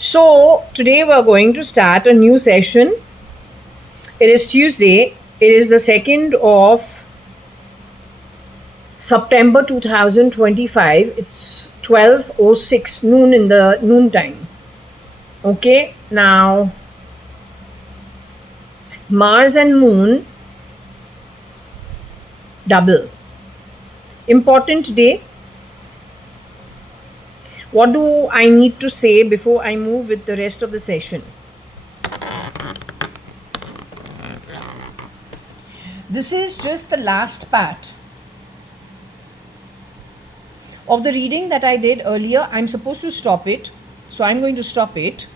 So, today we're going to start a new session. It is Tuesday. It is the 2nd of September 2025. It's 12:06 noon in the noon time. Okay, now Mars and Moon double. Important day. What do I need to say before I move with the rest of the session? This is just the last part of the reading that I did earlier. I'm supposed to stop it, so I'm going to stop it.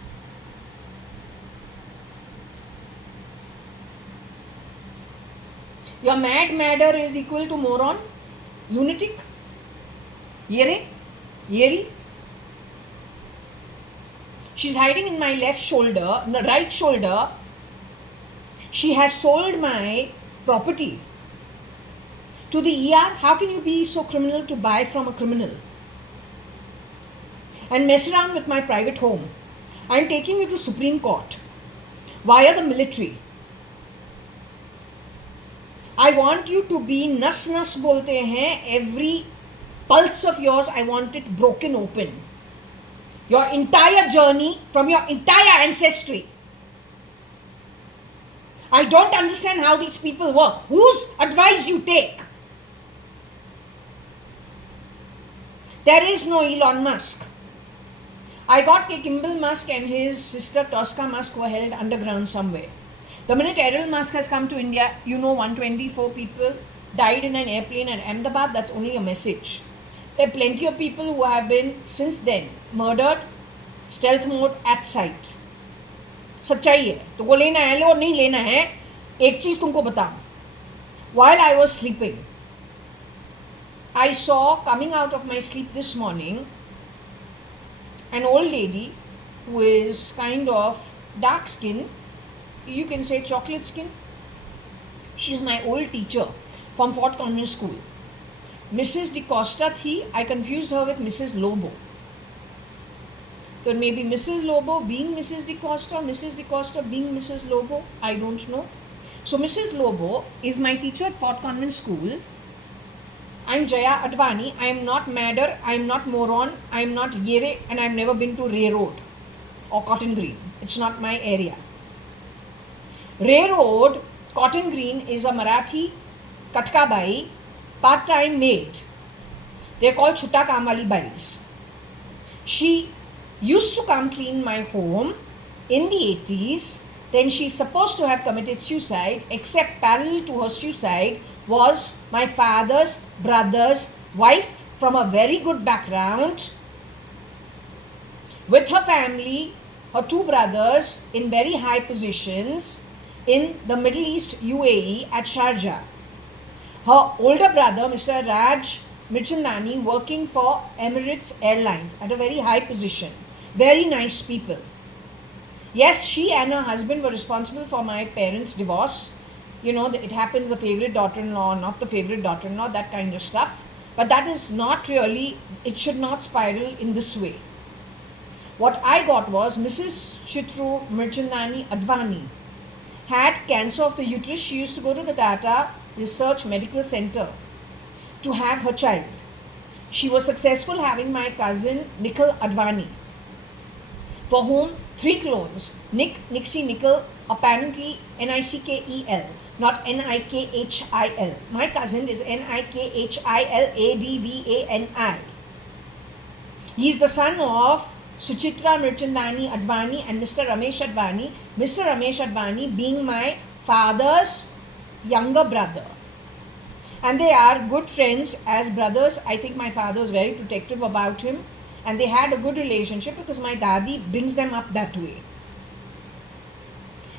Your madder is equal to moron, lunatic, yere, yeri. She's hiding in my left shoulder, no, right shoulder. She has sold my property to the ER. How can you be so criminal to buy from a criminal and mess around with my private home? I'm taking you to Supreme Court via the military. I want you to be nas bolte hain. Every pulse of yours, I want it broken open. Your entire journey from your entire ancestry. I don't understand how these people work. Whose advice you take? There is no Elon Musk. I got Kimball Musk and his sister Tosca Musk were held underground somewhere. The minute Errol Musk has come to India, 124 people died in an airplane at Ahmedabad. That's only a message. There are plenty of people who have been since then murdered, stealth mode at sight. सच्चाई है, तो वो लेना है लो और नहीं लेना है. एक चीज तुमको बताऊं. While I was sleeping, I saw coming out of my sleep this morning an old lady who is kind of dark skin, you can say chocolate skin. She's my old teacher from Fort Convent School. Mrs. DeCosta thi, I confused her with Mrs. Lobo. So maybe Mrs. Lobo being Mrs. DeCosta, Mrs. DeCosta being Mrs. Lobo, I don't know. So Mrs. Lobo is my teacher at Fort Convent School. I'm JAYA.ADVANI. I am not madder, I am not moron, I am not yere, and I've never been to Ray Road or Cotton Green. It's not my area. Ray Road, Cotton Green is a Marathi Katkabai part-time maid. They're called Chuta Kaam Wali Bais. She used to come clean my home in the 80s. Then she's supposed to have committed suicide, except parallel to her suicide was my father's brother's wife from a very good background with her family, her two brothers in very high positions in the Middle East UAE at Sharjah. Her older brother, Mr. Raj Mirchandani, working for Emirates Airlines at a very high position. Very nice people. Yes, she and her husband were responsible for my parents' divorce. It happens, the favorite daughter-in-law, not the favorite daughter-in-law, that kind of stuff. But that is not really, it should not spiral in this way. What I got was Mrs. Chitru Mirchandani Advani had cancer of the uterus. She used to go to the Tata Research Medical Center to have her child. She was successful having my cousin Nikhil Advani, for whom 3 clones, Nick, Nixie, Nickel, apparently Nickel, not Nikhil. My cousin is Nikhil-ADVANI. He is the son of Suchitra Mirchandani Advani and Mr. Ramesh Advani. Mr. Ramesh Advani being my father's younger brother. And they are good friends as brothers. I think my father was very protective about him. And they had a good relationship because my daddy brings them up that way.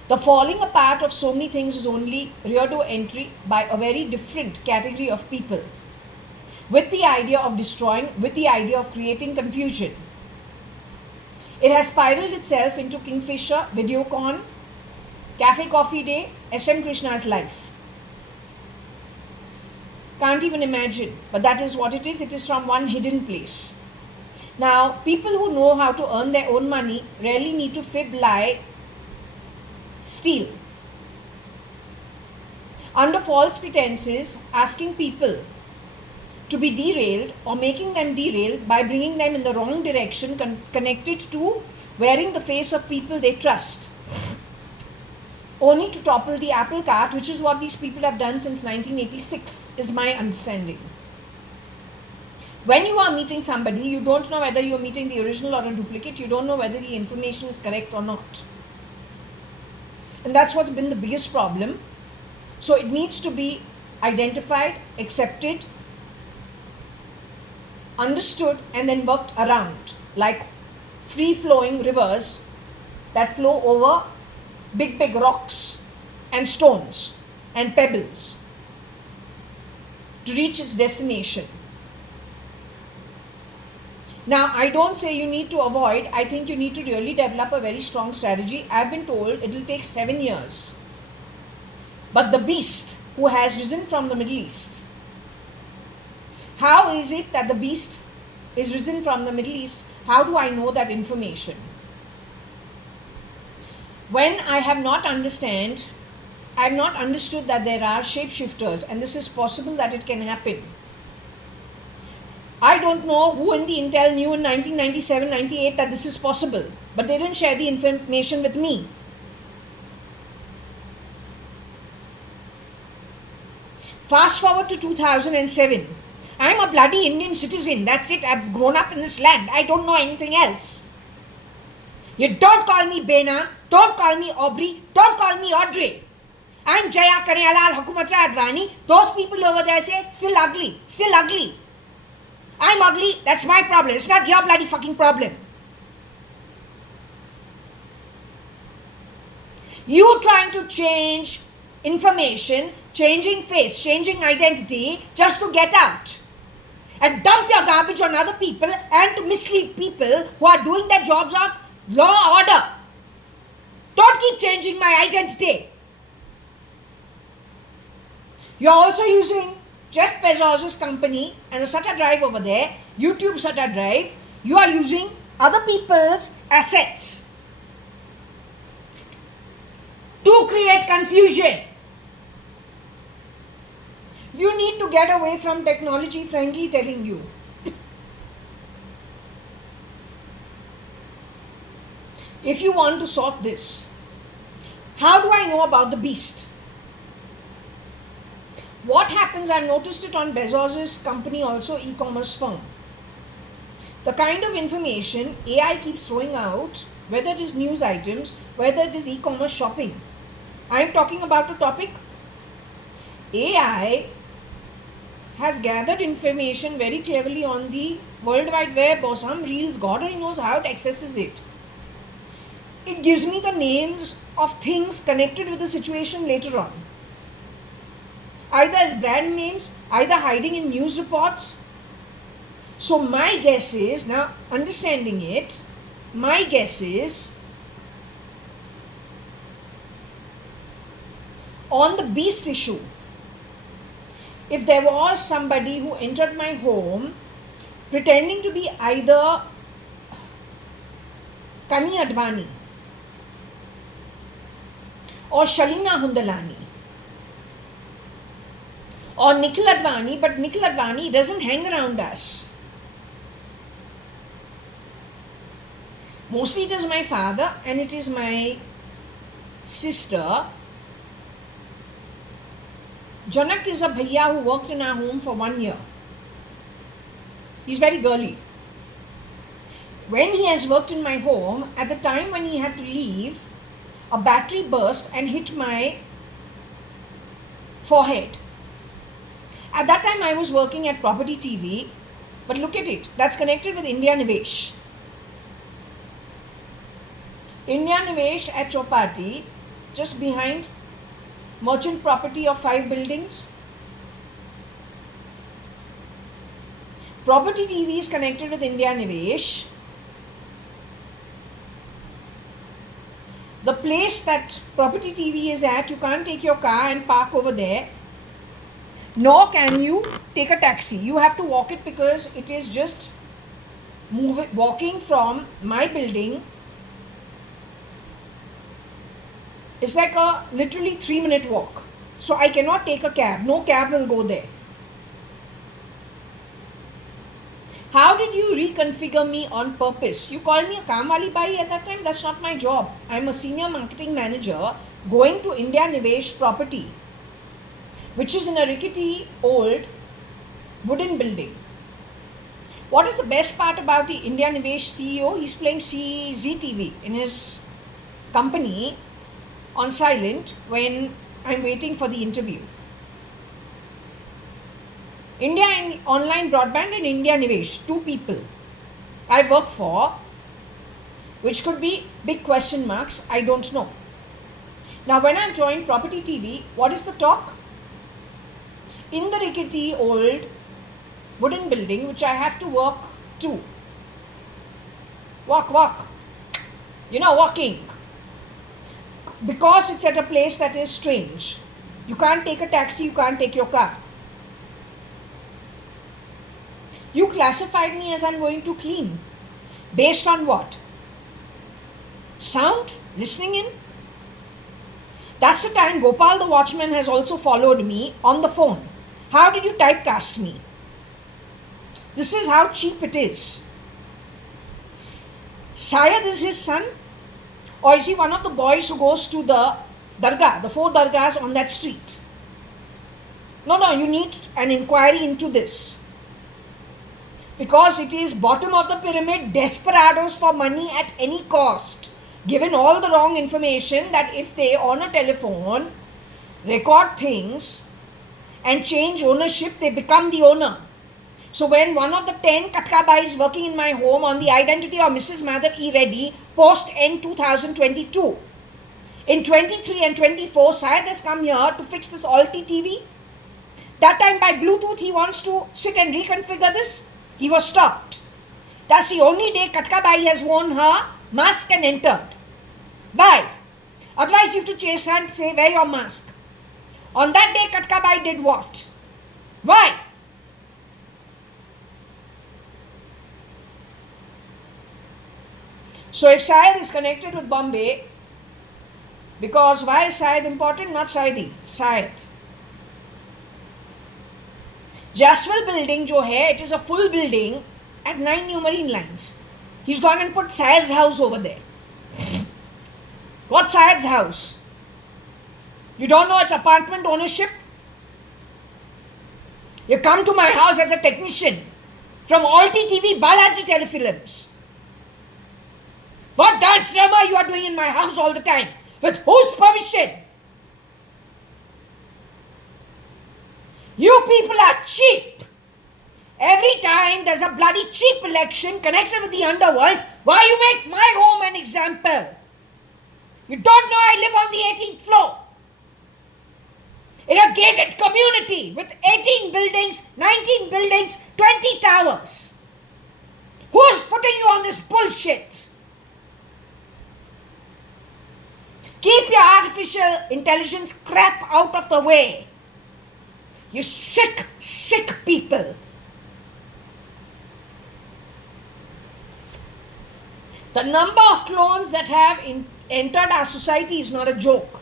The falling apart of so many things is only rear door entry by a very different category of people with the idea of destroying, with the idea of creating confusion. It has spiraled itself into Kingfisher, Videocon, Cafe Coffee Day, SM Krishna's life. Can't even imagine, but that is what it is. It is from one hidden place. Now, people who know how to earn their own money rarely need to fib, lie, steal. Under false pretenses, asking people to be derailed or making them derailed by bringing them in the wrong direction connected to wearing the face of people they trust, only to topple the apple cart, which is what these people have done since 1986, is my understanding. When you are meeting somebody, you don't know whether you are meeting the original or a duplicate. You don't know whether the information is correct or not. And that's what's been the biggest problem. So it needs to be identified, accepted, understood, and then worked around like free-flowing rivers that flow over big rocks and stones and pebbles to reach its destination. Now, I don't say you need to avoid. I think you need to really develop a very strong strategy. I've been told it will take 7 years. But the beast who has risen from the Middle East, how is it that the beast is risen from the Middle East? How do I know that information? When I have not understood that there are shapeshifters and this is possible that it can happen. I don't know who in the Intel knew in 1997-98 that this is possible, but they didn't share the information with me. Fast forward to 2007. I'm a bloody Indian citizen. That's it. I've grown up in this land. I don't know anything else. You don't call me Bena. Don't call me Aubrey. Don't call me Audrey. I'm JAYA.ADVANI. Those people over there say, still ugly. Still ugly. I'm ugly. That's my problem. It's not your bloody fucking problem. You trying to change information, changing face, changing identity just to get out and dump your garbage on other people and to mislead people who are doing their jobs of law order. Don't keep changing my identity. You're also using Jeff Bezos' company and the SATA drive over there, YouTube SATA drive. You are using other people's assets to create confusion. You need to get away from technology, frankly telling you. If you want to sort this, how do I know about the beast? What happens, I've noticed it on Bezos' company also, e-commerce firm. The kind of information AI keeps throwing out, whether it is news items, whether it is e-commerce shopping. I am talking about a topic. AI has gathered information very cleverly on the World Wide Web or some reels. God only knows how it accesses it. It gives me the names of things connected with the situation later on. Either as brand names, either hiding in news reports. So my guess is, now understanding it, my guess is on the beast issue, if there was somebody who entered my home pretending to be either JAYA.ADVANI or Shalina Hundalani or Nikhil Advani, but Nikhil Advani doesn't hang around us. Mostly it is my father and it is my sister. Janak is a bhaiya who worked in our home for 1 year. He's very girly. When he has worked in my home, at the time when he had to leave, a battery burst and hit my forehead. At that time I was working at Property TV, but look at it, that's connected with India Nivesh. India Nivesh at Chopati, just behind merchant property of 5 buildings. Property TV is connected with India Nivesh. The place that Property TV is at, you can't take your car and park over there. Nor can you take a taxi. You have to walk it because it is just walking from my building is like a literally 3-minute walk. So I cannot take a cab. No cab will go there. How did you reconfigure me on purpose? You called me a kaam wali bai at that time. That's not my job. I'm a senior marketing manager going to India Nivesh property, which is in a rickety old wooden building. What is the best part about the India Nivesh CEO? He's playing CZTV in his company on silent when I'm waiting for the interview. India and Online Broadband and India Nivesh, 2 people I work for, which could be big question marks, I don't know. Now when I joined Property TV, what is the talk? In the rickety old wooden building which I have to walk to. Walk. Walking. Because it's at a place that is strange. You can't take a taxi, you can't take your car. You classified me as I'm going to clean. Based on what? Sound? Listening in? That's the time Gopal the watchman has also followed me on the phone. How did you typecast me? This is how cheap it is. Shayad is his son? Or is he one of the boys who goes to the dargah, the 4 dargahs on that street? No, you need an inquiry into this. Because it is bottom of the pyramid, desperados for money at any cost. Given all the wrong information that if they on a telephone record things and change ownership, they become the owner. So when one of the 10 Katkabais working in my home on the identity of Mrs. Madhav E. Reddy post end 2022. In 23 and 24, Syed has come here to fix this Alti TV. That time by Bluetooth he wants to sit and reconfigure this. He was stopped. That's the only day Katkabai has worn her mask and entered. Why? Otherwise you have to chase her and say, wear your mask. On that day Katkabai did what? Why? So if Syed is connected with Bombay, because why is Syed important? Not Saidi, Syed. Jaswell building jo hai, it is a full building at 9 new marine lines. He's gone and put Syed's house over there. What's Syed's house? You don't know it's apartment ownership? You come to my house as a technician from Alti TV Balaji Telefilms. What dance drama you are doing in my house all the time? With whose permission? You people are cheap. Every time there's a bloody cheap election connected with the underworld, why you make my home an example? You don't know I live on the 18th floor. In a gated community with 18 buildings, 19 buildings, 20 towers. Who's putting you on this bullshit? Keep your artificial intelligence crap out of the way. You sick people. The number of clones that have entered our society is not a joke.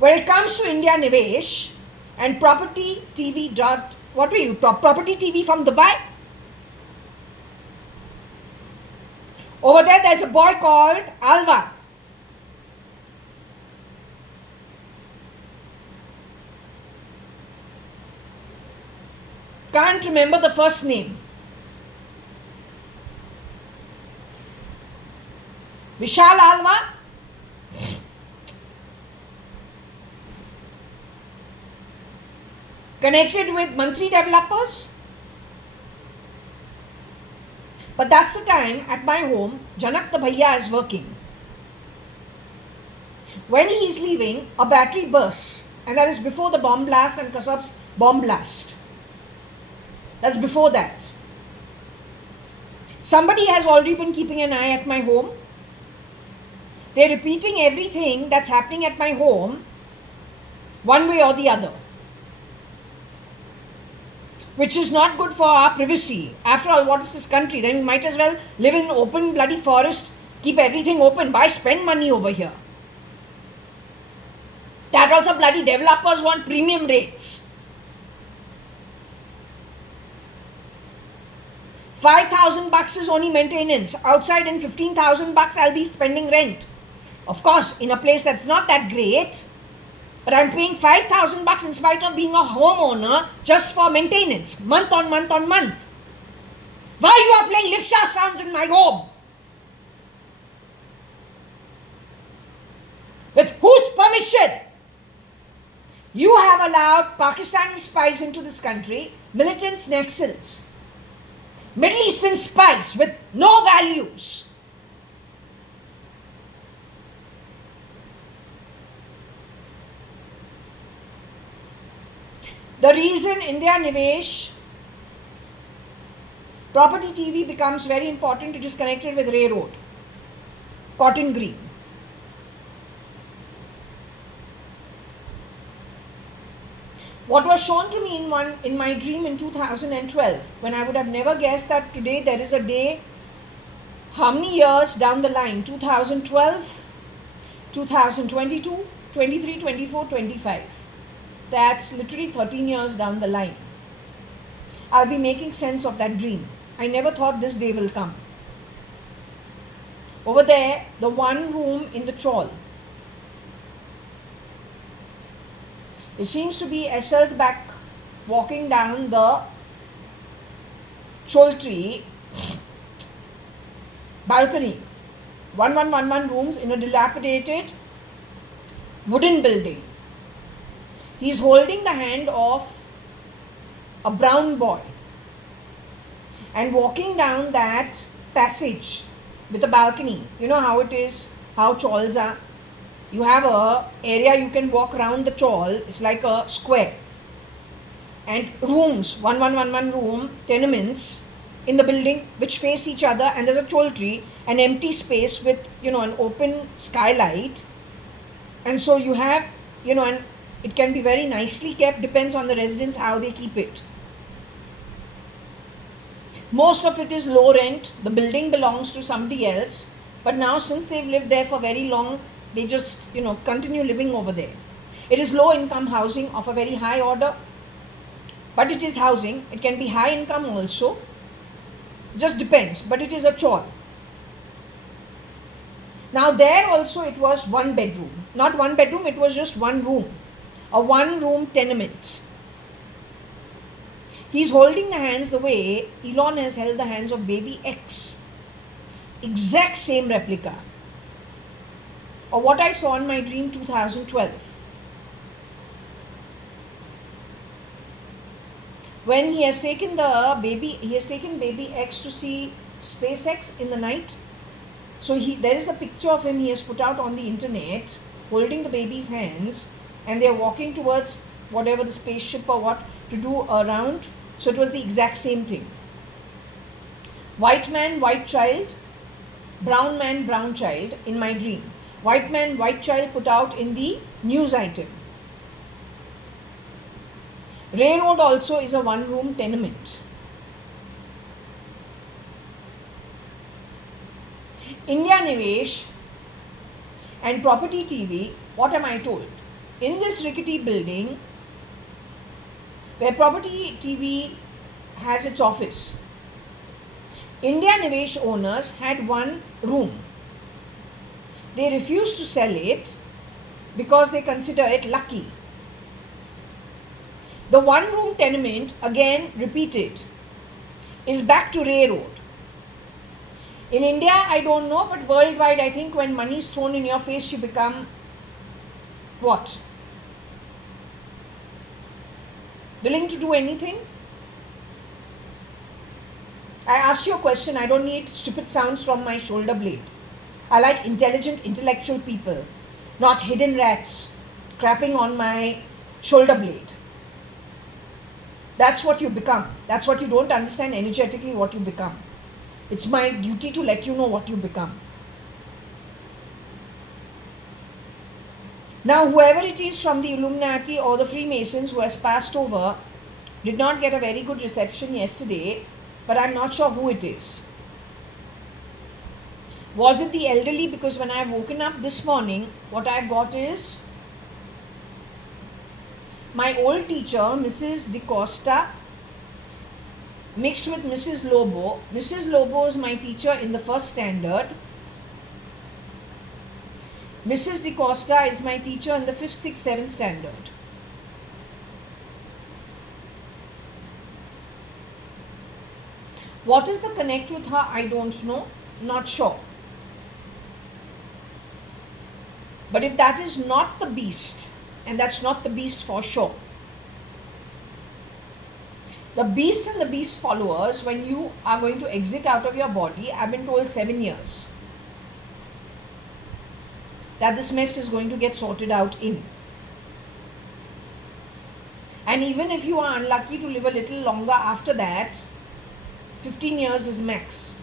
When it comes to India Nivesh and Property TV what were you? Property TV from Dubai? Over there's a boy called Alva. Can't remember the first name. Vishal Alva. Connected with Mantri developers. But that's the time at my home, Janak the Bhaiya is working. When he is leaving, a battery bursts. And that is before the bomb blast and Kasab's bomb blast. That's before that. Somebody has already been keeping an eye at my home. They're repeating everything that's happening at my home, one way or the other. which is not good for our privacy. After all, what is this country? Then we might as well live in open bloody forest, keep everything open. Why spend money over here? That also bloody developers want premium rates. 5,000 bucks is only maintenance. Outside in 15,000 bucks I'll be spending rent. Of course, in a place that's not that great, but I'm paying 5,000 bucks in spite of being a homeowner just for maintenance, month on month on month. Why you are playing lift shaft sounds in my home? With whose permission? You have allowed Pakistani spies into this country, militants, Naxals, Middle Eastern spies with no values. The reason India Nivesh Property TV becomes very important, it is connected with railroad, cotton green. What was shown to me in my dream in 2012, when I would have never guessed that today there is a day, how many years down the line, 2012, 2022, 23, 24, 25. That's literally 13 years down the line. I'll be making sense of that dream. I never thought this day will come. Over there, the one room in the chawl. It seems to be SL's back walking down the Choltree balcony. 1111 rooms in a dilapidated wooden building. He is holding the hand of a brown boy and walking down that passage with a balcony. You know how it is, how chawls are. You have a area you can walk around the chawl. It's like a square. And rooms, 1111 room, tenements in the building which face each other, and there's a Choltree, an empty space with, an open skylight. And so you have, and it can be very nicely kept, depends on the residents how they keep it. Most of it is low rent. The building belongs to somebody else, but now since they've lived there for very long, they just, continue living over there. It is low income housing of a very high order, but it is housing. It can be high income also. Just depends, but it is a chawl. Now there also it was one bedroom. Not one bedroom, it was just one room. A one room tenement. He's holding the hands the way Elon has held the hands of baby X. Exact same replica. Or what I saw in my dream 2012. When he has taken baby X to see SpaceX in the night. So there is a picture of him he has put out on the internet holding the baby's hands, and they are walking towards whatever the spaceship or what to do around. So it was the exact same thing. White man, white child, brown man, brown child in my dream. White man, white child put out in the news item. Railroad also is a one room tenement. India Nivesh and Property TV, what am I told? In this rickety building, where Property TV has its office, India Nivesh owners had one room. They refused to sell it because they consider it lucky. The one room tenement, again repeated, is back to railroad. In India, I don't know, but worldwide, I think when money is thrown in your face, you become what? Willing to do anything? I ask you a question, I don't need stupid sounds from my shoulder blade. I like intelligent, intellectual people, not hidden rats crapping on my shoulder blade. That's what you become. That's what you don't understand energetically, what you become. It's my duty to let you know what you become. Now, whoever it is from the Illuminati or the Freemasons who has passed over Did not get a very good reception yesterday, but I'm not sure who it is. Was it the elderly? Because when I've woken up this morning, what I've got is my old teacher, Mrs. De Costa, mixed with Mrs. Lobo. Mrs. Lobo is my teacher in the first standard. Mrs. De Costa is my teacher in the 5th, 6th, 7th standard. What is the connect with her? I don't know. Not sure. But if that is not the beast, and that's not the beast for sure. The beast and the beast followers, when you are going to exit out of your body, I've been told 7 years that this mess is going to get sorted out in. And even if you are unlucky to live a little longer after that, 15 years is max.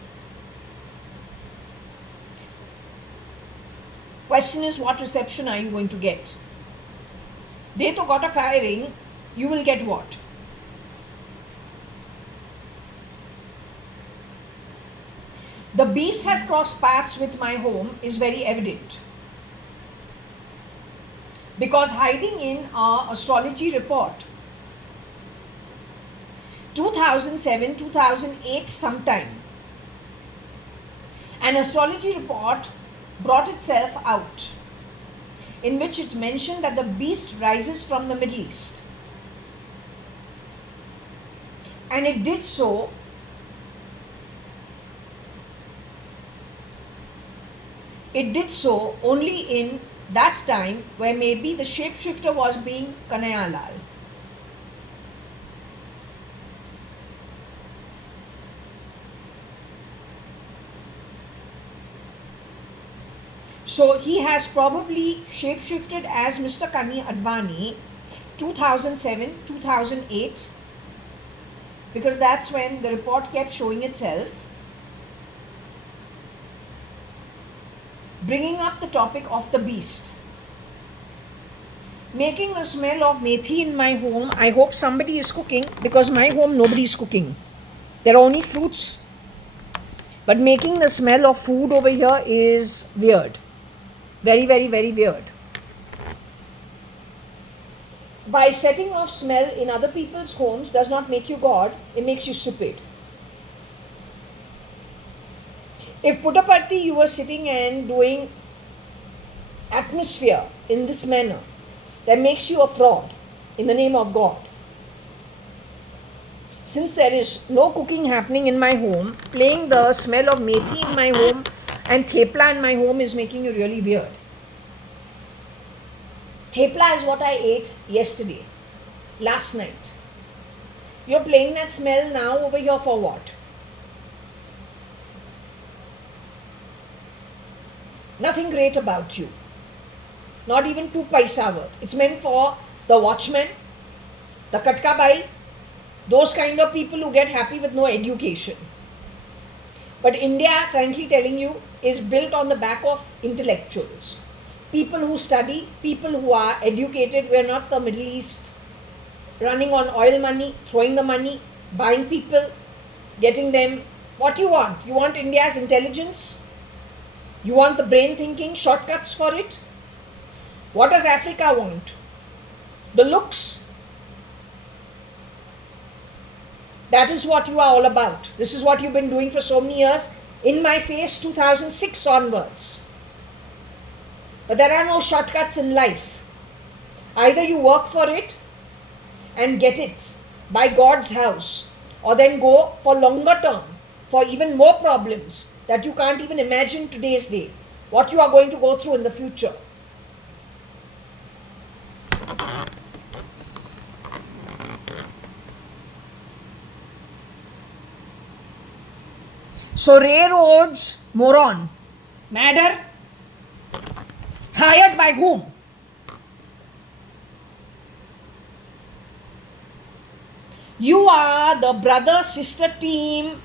Question is, what reception are you going to get? They to got a firing, you will get what? The beast has crossed paths with my home is very evident. Because hiding in our astrology report, 2007, 2008 sometime, an astrology report brought itself out in which it mentioned that the beast rises from the Middle East. And it did so only in that time where maybe the shapeshifter was being Kanayalal. So he has probably shapeshifted as Mr. JAYA.ADVANI 2007, 2008, because that's when the report kept showing itself, bringing up the topic of the beast. Making the smell of methi in my home. I hope somebody is cooking, because my home nobody is cooking. There are only fruits. But making the smell of food over here is weird. Very, very, very weird. By setting off smell in other people's homes does not make you God, it makes you stupid. If Puttaparthi you were sitting and doing atmosphere in this manner, that makes you a fraud in the name of God. Since there is no cooking happening in my home, playing the smell of methi in my home and thepla in my home is making you really weird. Thepla is what I ate yesterday, last night. You're playing that smell now over here for what? Nothing great about you. Not even 2 paisa worth. It's meant for the watchman, the katkabai, those kind of people who get happy with no education. But India, frankly telling you, is built on the back of intellectuals. People who study, people who are educated. We're not the Middle East running on oil money, throwing the money, buying people, getting them. What do you want? You want India's intelligence? You want the brain thinking, shortcuts for it? What does Africa want? The looks. That is what you are all about. This is what you've been doing for so many years. In my face, 2006 onwards. But there are no shortcuts in life. Either you work for it and get it by God's house, or then go for longer term, for even more problems that you can't even imagine today's day, what you are going to go through in the future. So railroads, moron, madder, hired by whom? You are the brother-sister team,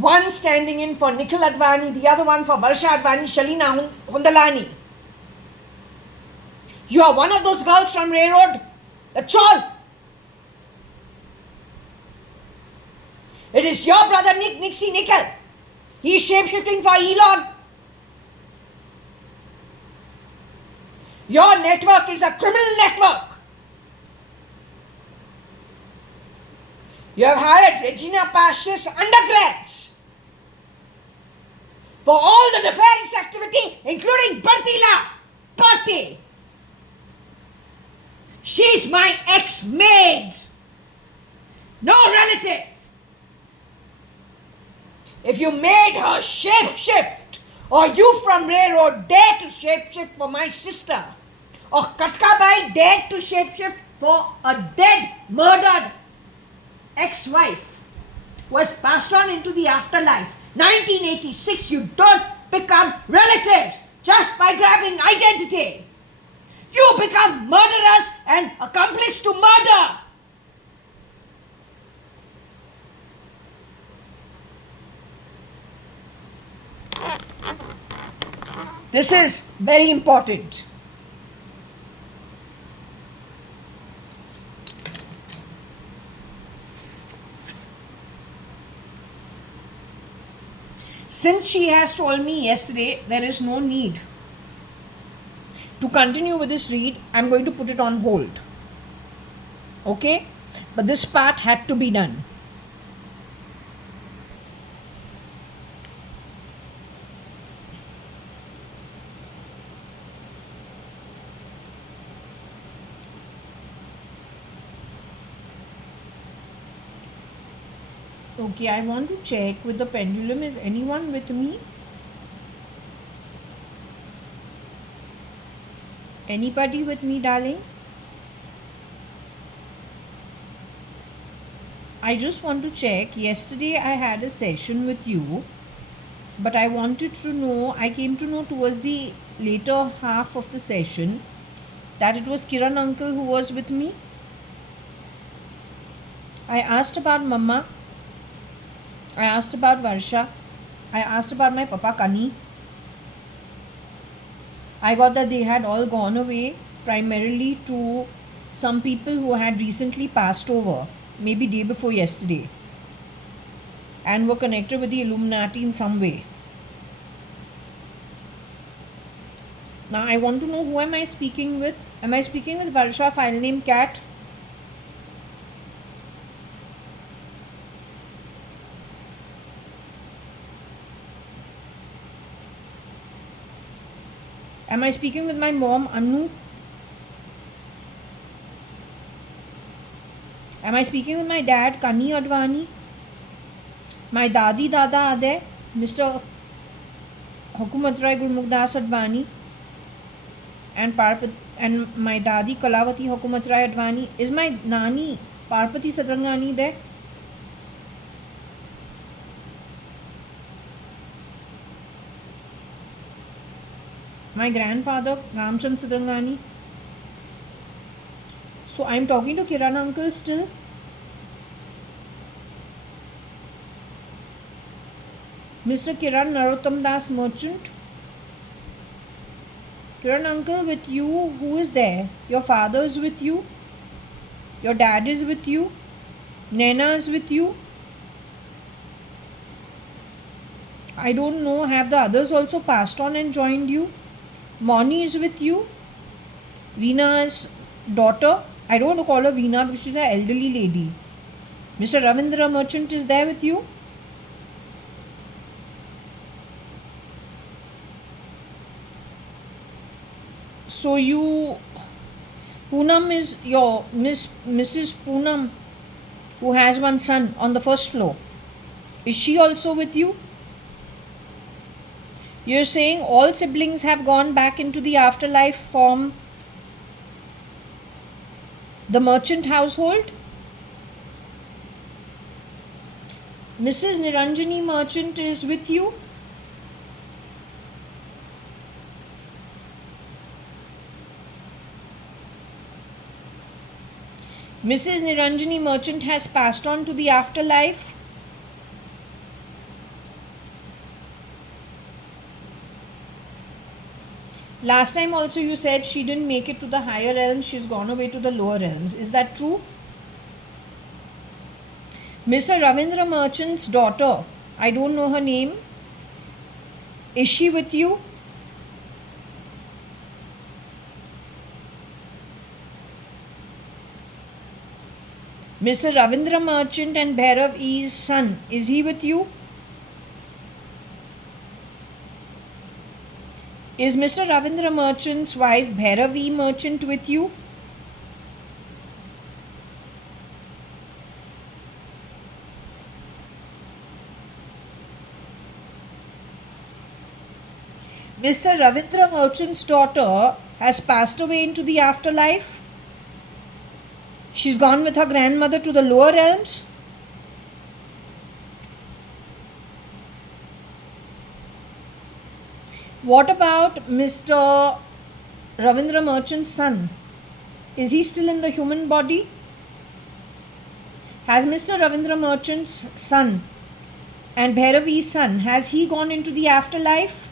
one standing in for Nikhil Advani, the other one for Varsha Advani, Shalina Hundalani. You are one of those girls from railroad, that's all. It is your brother Nick Nixie Nickel. He is shape-shifting for Elon. Your network is a criminal network. You have hired Regina Pasch's undergrads for all the nefarious activity, including Bertila. Bertie. She's my ex-maid. No relative. If you made her shape-shift, or you from Railroad dare to shape-shift for my sister, or Katkabai dared to shape-shift for a dead, murdered ex-wife who was passed on into the afterlife, 1986, you don't become relatives just by grabbing identity. You become murderers and accomplice to murder. This is very important. Since she has told me yesterday there is no need to continue with this read, I'm going to put it on hold. Okay? But this part had to be done. Okay, I want to check with the pendulum. Is anyone with me? Anybody with me, darling? I just want to check. Yesterday I had a session with you, but I wanted to know, I came to know towards the later half of the session that it was Kiran uncle who was with me. I asked about Mama. I asked about Varsha. I asked about my Papa Kani. I got that they had all gone away primarily to some people who had recently passed over, maybe day before yesterday, and were connected with the Illuminati in some way. Now I want to know, who am I speaking with? Am I speaking with Varsha, file name Cat? Am I speaking with my mom, Anu? Am I speaking with my dad, JAYA.ADVANI? My dadi, dada are there, Mr. Hukumatrai Gurmukdas Advani, and my dadi Kalavati Hukumatrai Advani. Is my nani Parpati Sadrangani there? My grandfather Ramchand Sadrangani. So I'm talking to Kiran uncle still. Mr. Kiran Narotamdas merchant. Kiran uncle, with you, who is there? Your father is with you. Your dad is with you. Nena is with you. I don't know, have the others also passed on and joined you? Moni is with you. Veena's daughter. I don't want to call her Veena because she's an elderly lady. Mr. Ravindra merchant is there with you. So you, Poonam is your Mrs. Poonam, who has one son on the first floor. Is she also with you? You're saying all siblings have gone back into the afterlife from the merchant household? Mrs. Niranjani merchant is with you? Mrs. Niranjani merchant has passed on to the afterlife. Last time also you said she didn't make it to the higher realms, she's gone away to the lower realms. Is that true? Mr. Ravindra Merchant's daughter, I don't know her name. Is she with you? Mr. Ravindra Merchant and Bhairav E's son, is he with you? Is Mr. Ravindra Merchant's wife Bhairav E Merchant with you? Mr. Ravindra Merchant's daughter has passed away into the afterlife. She's gone with her grandmother to the lower realms. What about Mr. Ravindra Merchant's son? Is he still in the human body? Has Mr. Ravindra Merchant's son and Bhairavi's son, has he gone into the afterlife?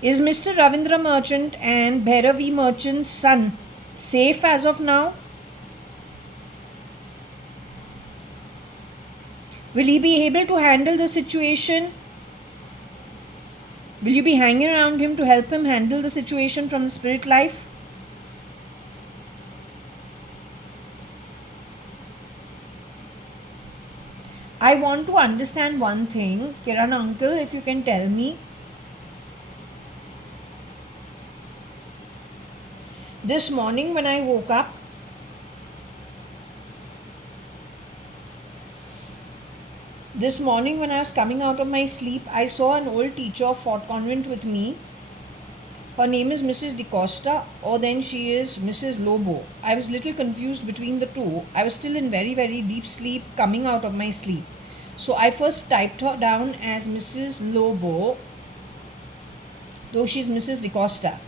Is Mr. Ravindra Merchant and Bhairavi Merchant's son safe as of now? Will he be able to handle the situation? Will you be hanging around him to help him handle the situation from the spirit life? I want to understand one thing. Kiran uncle, if you can tell me. This morning when I woke up, this morning when I was coming out of my sleep, I saw an old teacher of Fort Convent with me. Her name is Mrs. DeCosta, or then she is Mrs. Lobo. I was a little confused between the two. I was still in very, very deep sleep, coming out of my sleep. So I first typed her down as Mrs. Lobo, though she's Mrs. DeCosta.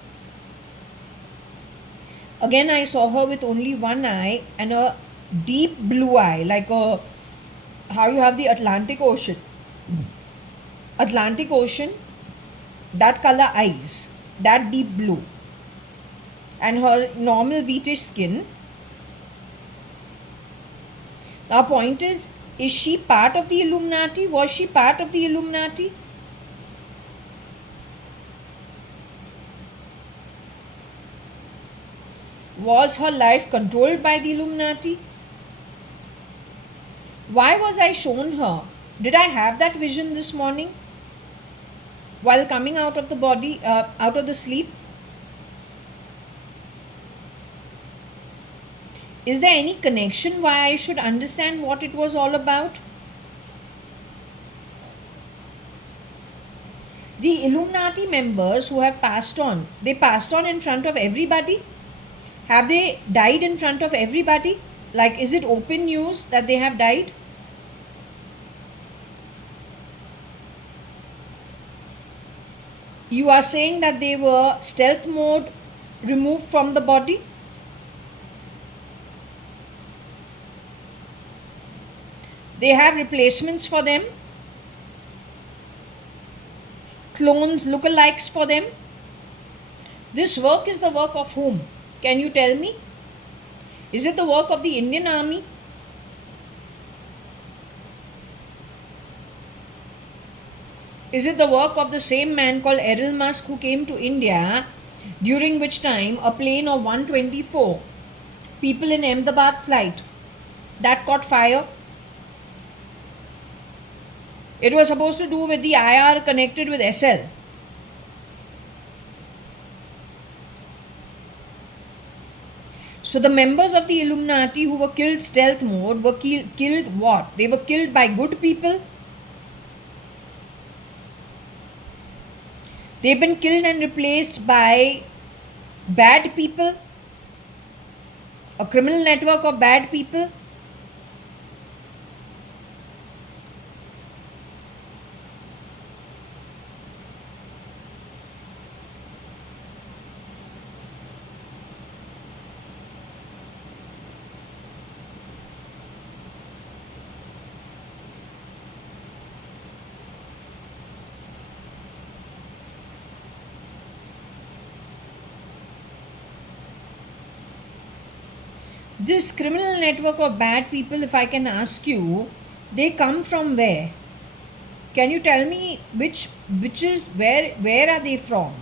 Again, I saw her with only one eye and a deep blue eye, like how you have the Atlantic Ocean. Atlantic Ocean, that color eyes, that deep blue. And her normal wheatish skin. Our point is she part of the Illuminati? Was she part of the Illuminati? Was her life controlled by the Illuminati? Why was I shown her? Did I have that vision this morning while coming out of the body, out of the sleep? Is there any connection why I should understand what it was all about? The Illuminati members who have passed on, they passed on in front of everybody? Have they died in front of everybody? Like, is it open news that they have died? You are saying that they were stealth mode removed from the body? They have replacements for them? Clones, lookalikes for them? This work is the work of whom? Can you tell me? Is it the work of the Indian Army? Is it the work of the same man called Errol Musk who came to India, during which time a plane of 124 people in Ahmedabad flight that caught fire? It was supposed to do with the IR connected with SL. So the members of the Illuminati who were killed stealth mode were killed what? They were killed by good people. They've been killed and replaced by bad people. A criminal network of bad people. This criminal network of bad people, if I can ask you, they come from where? Can you tell me where are they from?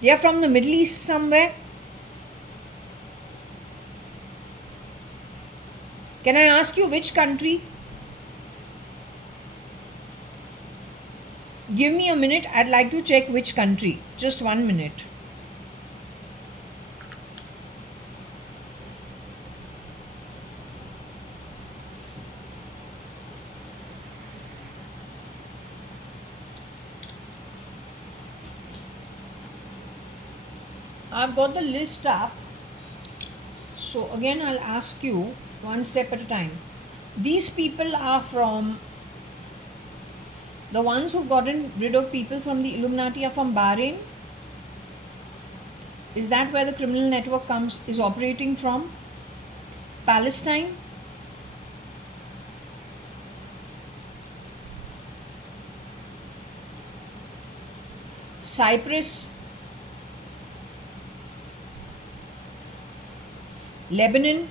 They are from the Middle East somewhere. Can I ask you which country? Give me a minute. I'd like to check which country. Just 1 minute. I've got the list up. So again, I'll ask you one step at a time. These people are from, the ones who've gotten rid of people from the Illuminati are from Bahrain. Is that where the criminal network is operating from? Palestine? Cyprus? Lebanon?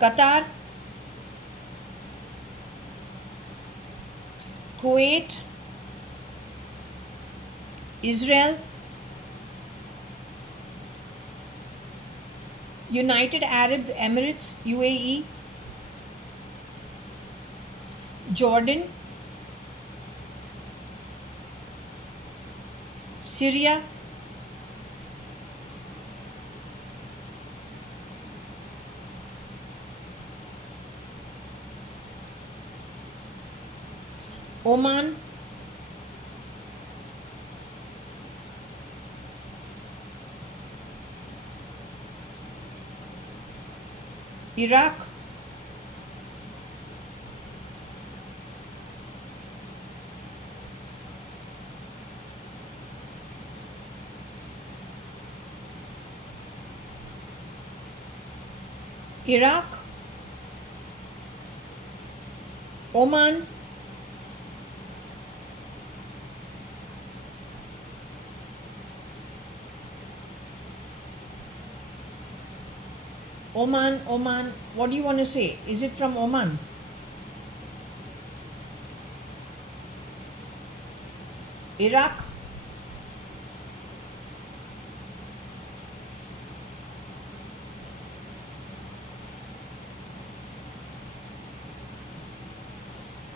Qatar? Kuwait? Israel? United Arab Emirates, UAE? Jordan? Syria? Oman? Iraq? Iraq? Oman? Oman, what do you want to say? Is it from Oman? Iraq?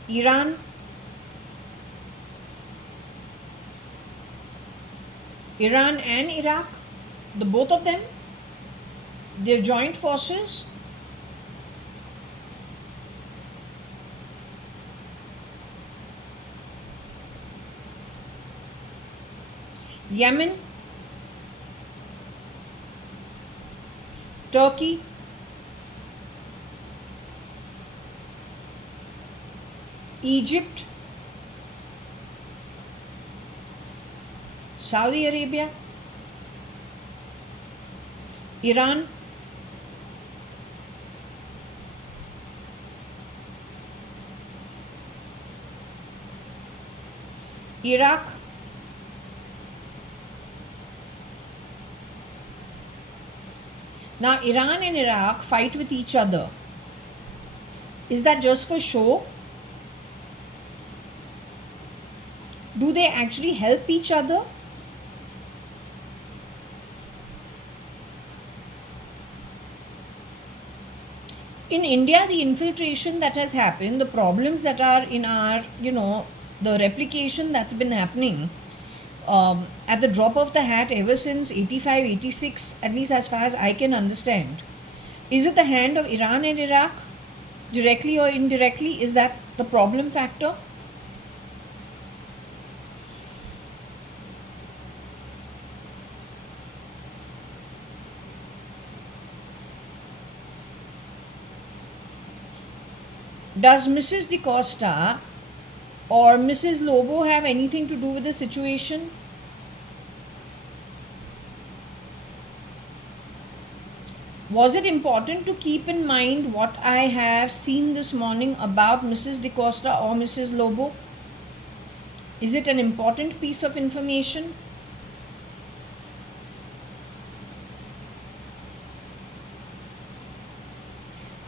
Iran? Iran and Iraq? The both of them? They're joint forces? Yemen? Turkey? Egypt? Saudi Arabia? Iran? Iraq? Now, Iran and Iraq fight with each other. Is that just for show? Do they actually help each other? In India, the infiltration that has happened, the problems that are in our, the replication that's been happening at the drop of the hat ever since 85, 86, at least as far as I can understand. Is it the hand of Iran and Iraq, directly or indirectly? Is that the problem factor? Does Mrs. DaCosta or Mrs. Lobo have anything to do with the situation? Was it important to keep in mind what I have seen this morning about Mrs. DaCosta or Mrs. Lobo? Is it an important piece of information?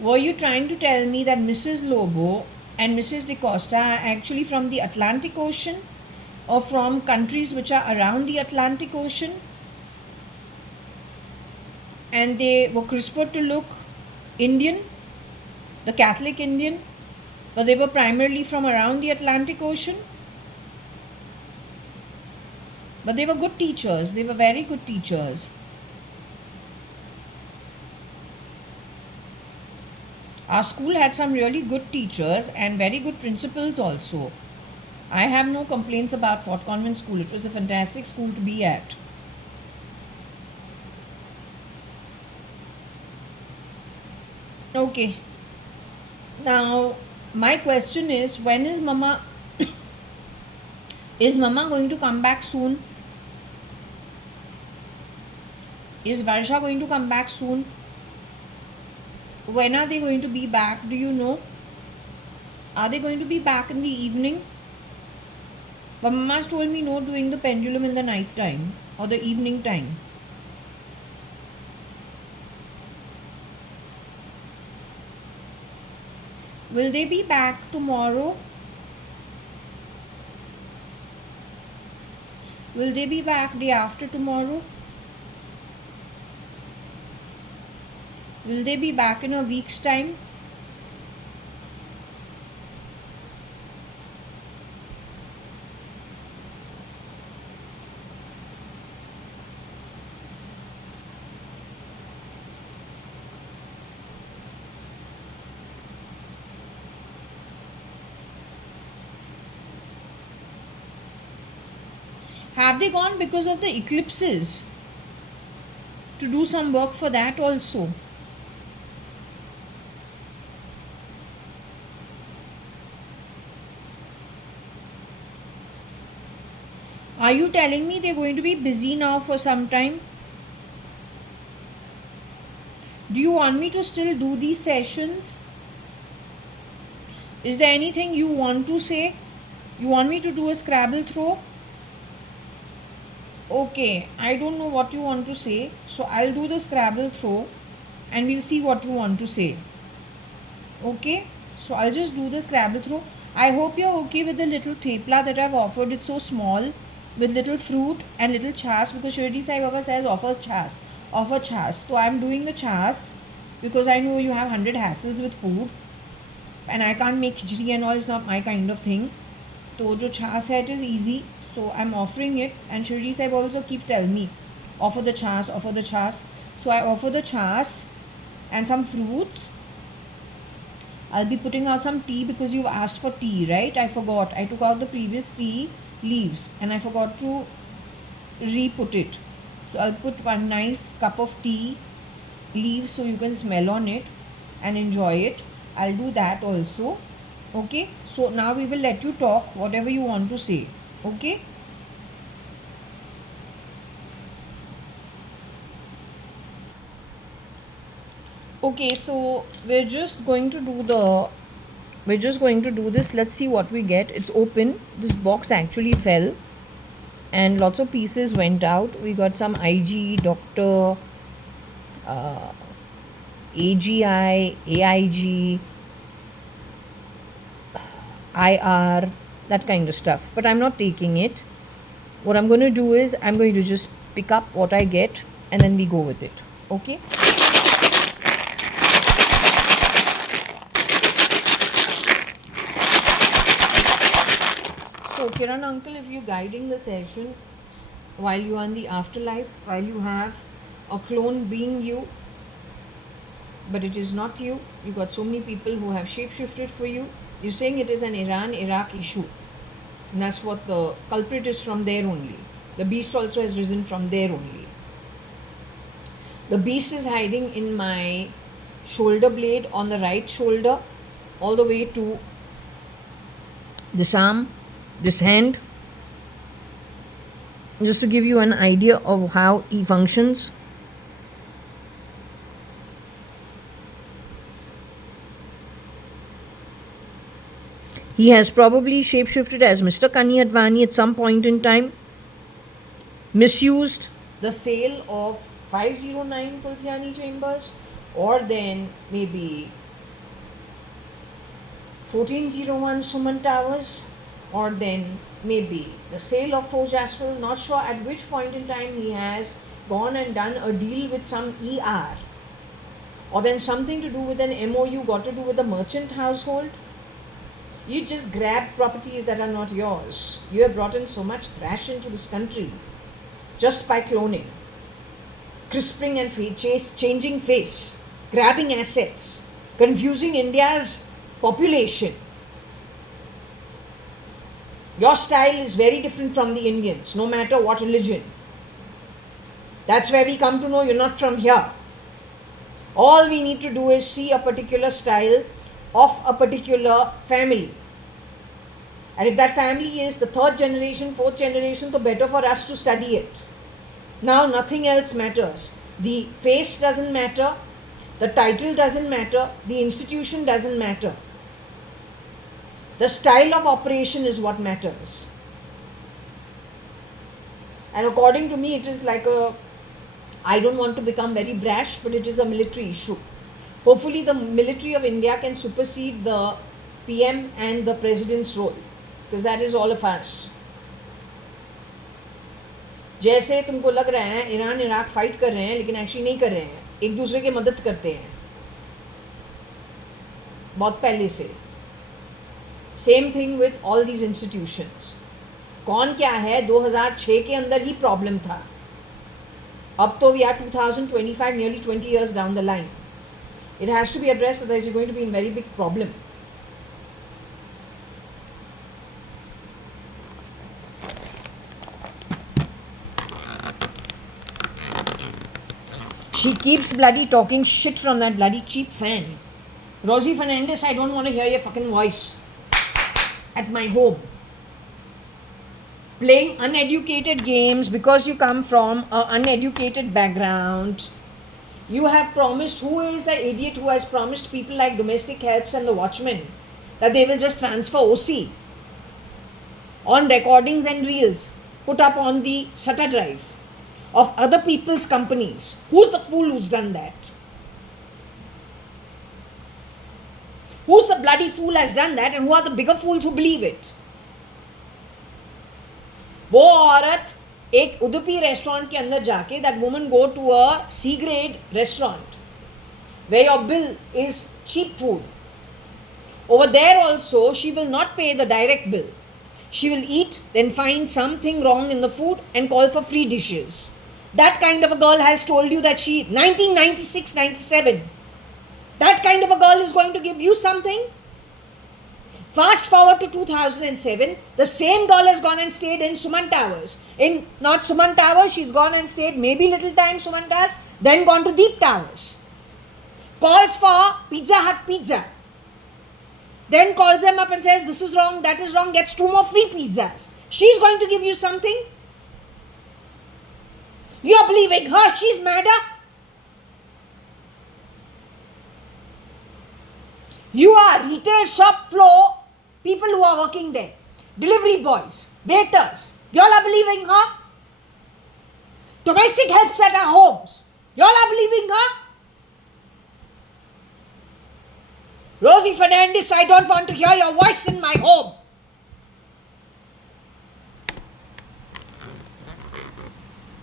Were you trying to tell me that Mrs. Lobo and Mrs. De Costa are actually from the Atlantic Ocean or from countries which are around the Atlantic Ocean? And they were CRISPR to look Indian, the Catholic Indian, but they were primarily from around the Atlantic Ocean. But they were good teachers. They were very good teachers. Our school had some really good teachers and very good principals also. I have no complaints about Fort Convent School. It was a fantastic school to be at. Okay. Now, my question is, when is Mama is Mama going to come back soon? Is Varsha going to come back soon? When are they going to be back? Do you know? Are they going to be back in the evening? But Mama's told me no doing the pendulum in the night time or the evening time. Will they be back tomorrow? Will they be back day after tomorrow? Will they be back in a week's time? Have they gone because of the eclipses? To do some work for that also. Are you telling me they're going to be busy now for some time? Do you want me to still do these sessions? Is there anything you want to say? You want me to do a Scrabble throw? Okay, I don't know what you want to say, so I'll do the Scrabble throw and we'll see what you want to say. Okay, so I'll just do the Scrabble throw. I hope you're okay with the little thepla that I've offered. It's so small with little fruit and little chas, because Shirdi Sai Baba says offer chas. So I'm doing the chas because I know you have 100 hassles with food and I can't make khichdi and all. It's not my kind of thing. So jo chas hai, it is easy. So I'm offering it, and Shirdi Sai also keep telling me offer the chas, offer the chas. So I offer the chas and some fruits. I'll be putting out some tea because you've asked for tea, right? I forgot. I took out the previous tea leaves and I forgot to re-put it. So I'll put one nice cup of tea leaves so you can smell on it and enjoy it. I'll do that also. Okay. So now we will let you talk whatever you want to say. Okay. Okay, so we're just going to do this. Let's see what we get. It's open. This box actually fell and lots of pieces went out. We got some IG, Doctor, AGI, AIG, IR, that kind of stuff. But I'm not taking it. What I'm going to do is I'm going to just pick up what I get and then we go with it. Okay. So Kiran uncle, if you're guiding the session while you are in the afterlife, while you have a clone being you, but it is not you, you got so many people who have shapeshifted for you. You're saying it is an Iran-Iraq issue. And that's what the culprit is, from there only. The beast also has risen from there only. The beast is hiding in my shoulder blade on the right shoulder, all the way to this arm, this hand, just to give you an idea of how he functions. He has probably shapeshifted as Mr. JAYA.ADVANI at some point in time, misused the sale of 509 Tulsiani chambers, or then maybe 1401 Suman Towers, or then maybe the sale of Forge Asphalt. Not sure at which point in time he has gone and done a deal with some ER, or then something to do with an MOU got to do with the merchant household. You just grab properties that are not yours. You have brought in so much trash into this country just by cloning, crisping and changing face, grabbing assets, confusing India's population. Your style is very different from the Indians, no matter what religion. That's where we come to know you're not from here. All we need to do is see a particular style of a particular family. And if that family is the 3rd generation, 4th generation, so better for us to study it. Now nothing else matters. The face doesn't matter, the title doesn't matter, the institution doesn't matter. The style of operation is what matters. And according to me, it is like I don't want to become very brash, but it is a military issue. Hopefully the military of India can supersede the PM and the president's role, because that is all of us. जैसे तुमको लग रहा है Iran Iraq fight कर रहे हैं, लेकिन actually नहीं कर रहे हैं, एक दूसरे की मदद करते हैं बहुत पहले से. Same thing with all these institutions. कौन क्या है 2006 के अंदर ही प्रॉब्लम था. अब तो we are 2025, nearly 20 years down the line. It has to be addressed, otherwise you're going to be in very big problem. She keeps bloody talking shit from that bloody cheap fan. Rosie Fernandez, I don't want to hear your fucking voice at my home. Playing uneducated games because you come from an uneducated background. You have promised, who is the idiot who has promised people like domestic helps and the watchmen that they will just transfer OC on recordings and reels put up on the SATA drive of other people's companies? Who's the fool who's done that? Who's the bloody fool has done that, and who are the bigger fools who believe it? वो औरत एक Udupi restaurant के अंदर जाके, that woman go to a C grade restaurant where your bill is cheap food. Over there also she will not pay the direct bill. She will eat, then find something wrong in the food and call for free dishes. That kind of a girl has told you that she 1996, 97. That kind of a girl is going to give you something. Fast forward to 2007, the same girl has gone and stayed in Suman Towers. In not Suman Towers, she's gone and stayed maybe little time Suman Towers, then gone to Deep Towers. Calls for Pizza Hut pizza. Then calls them up and says, this is wrong, that is wrong, gets 2 more free pizzas. She's going to give you something. You're believing her, she's madder. You are retail shop floor people who are working there, delivery boys, waiters. You all are believing her. Domestic helps at our homes. You all are believing her. Rosie Fernandez, I don't want to hear your voice in my home.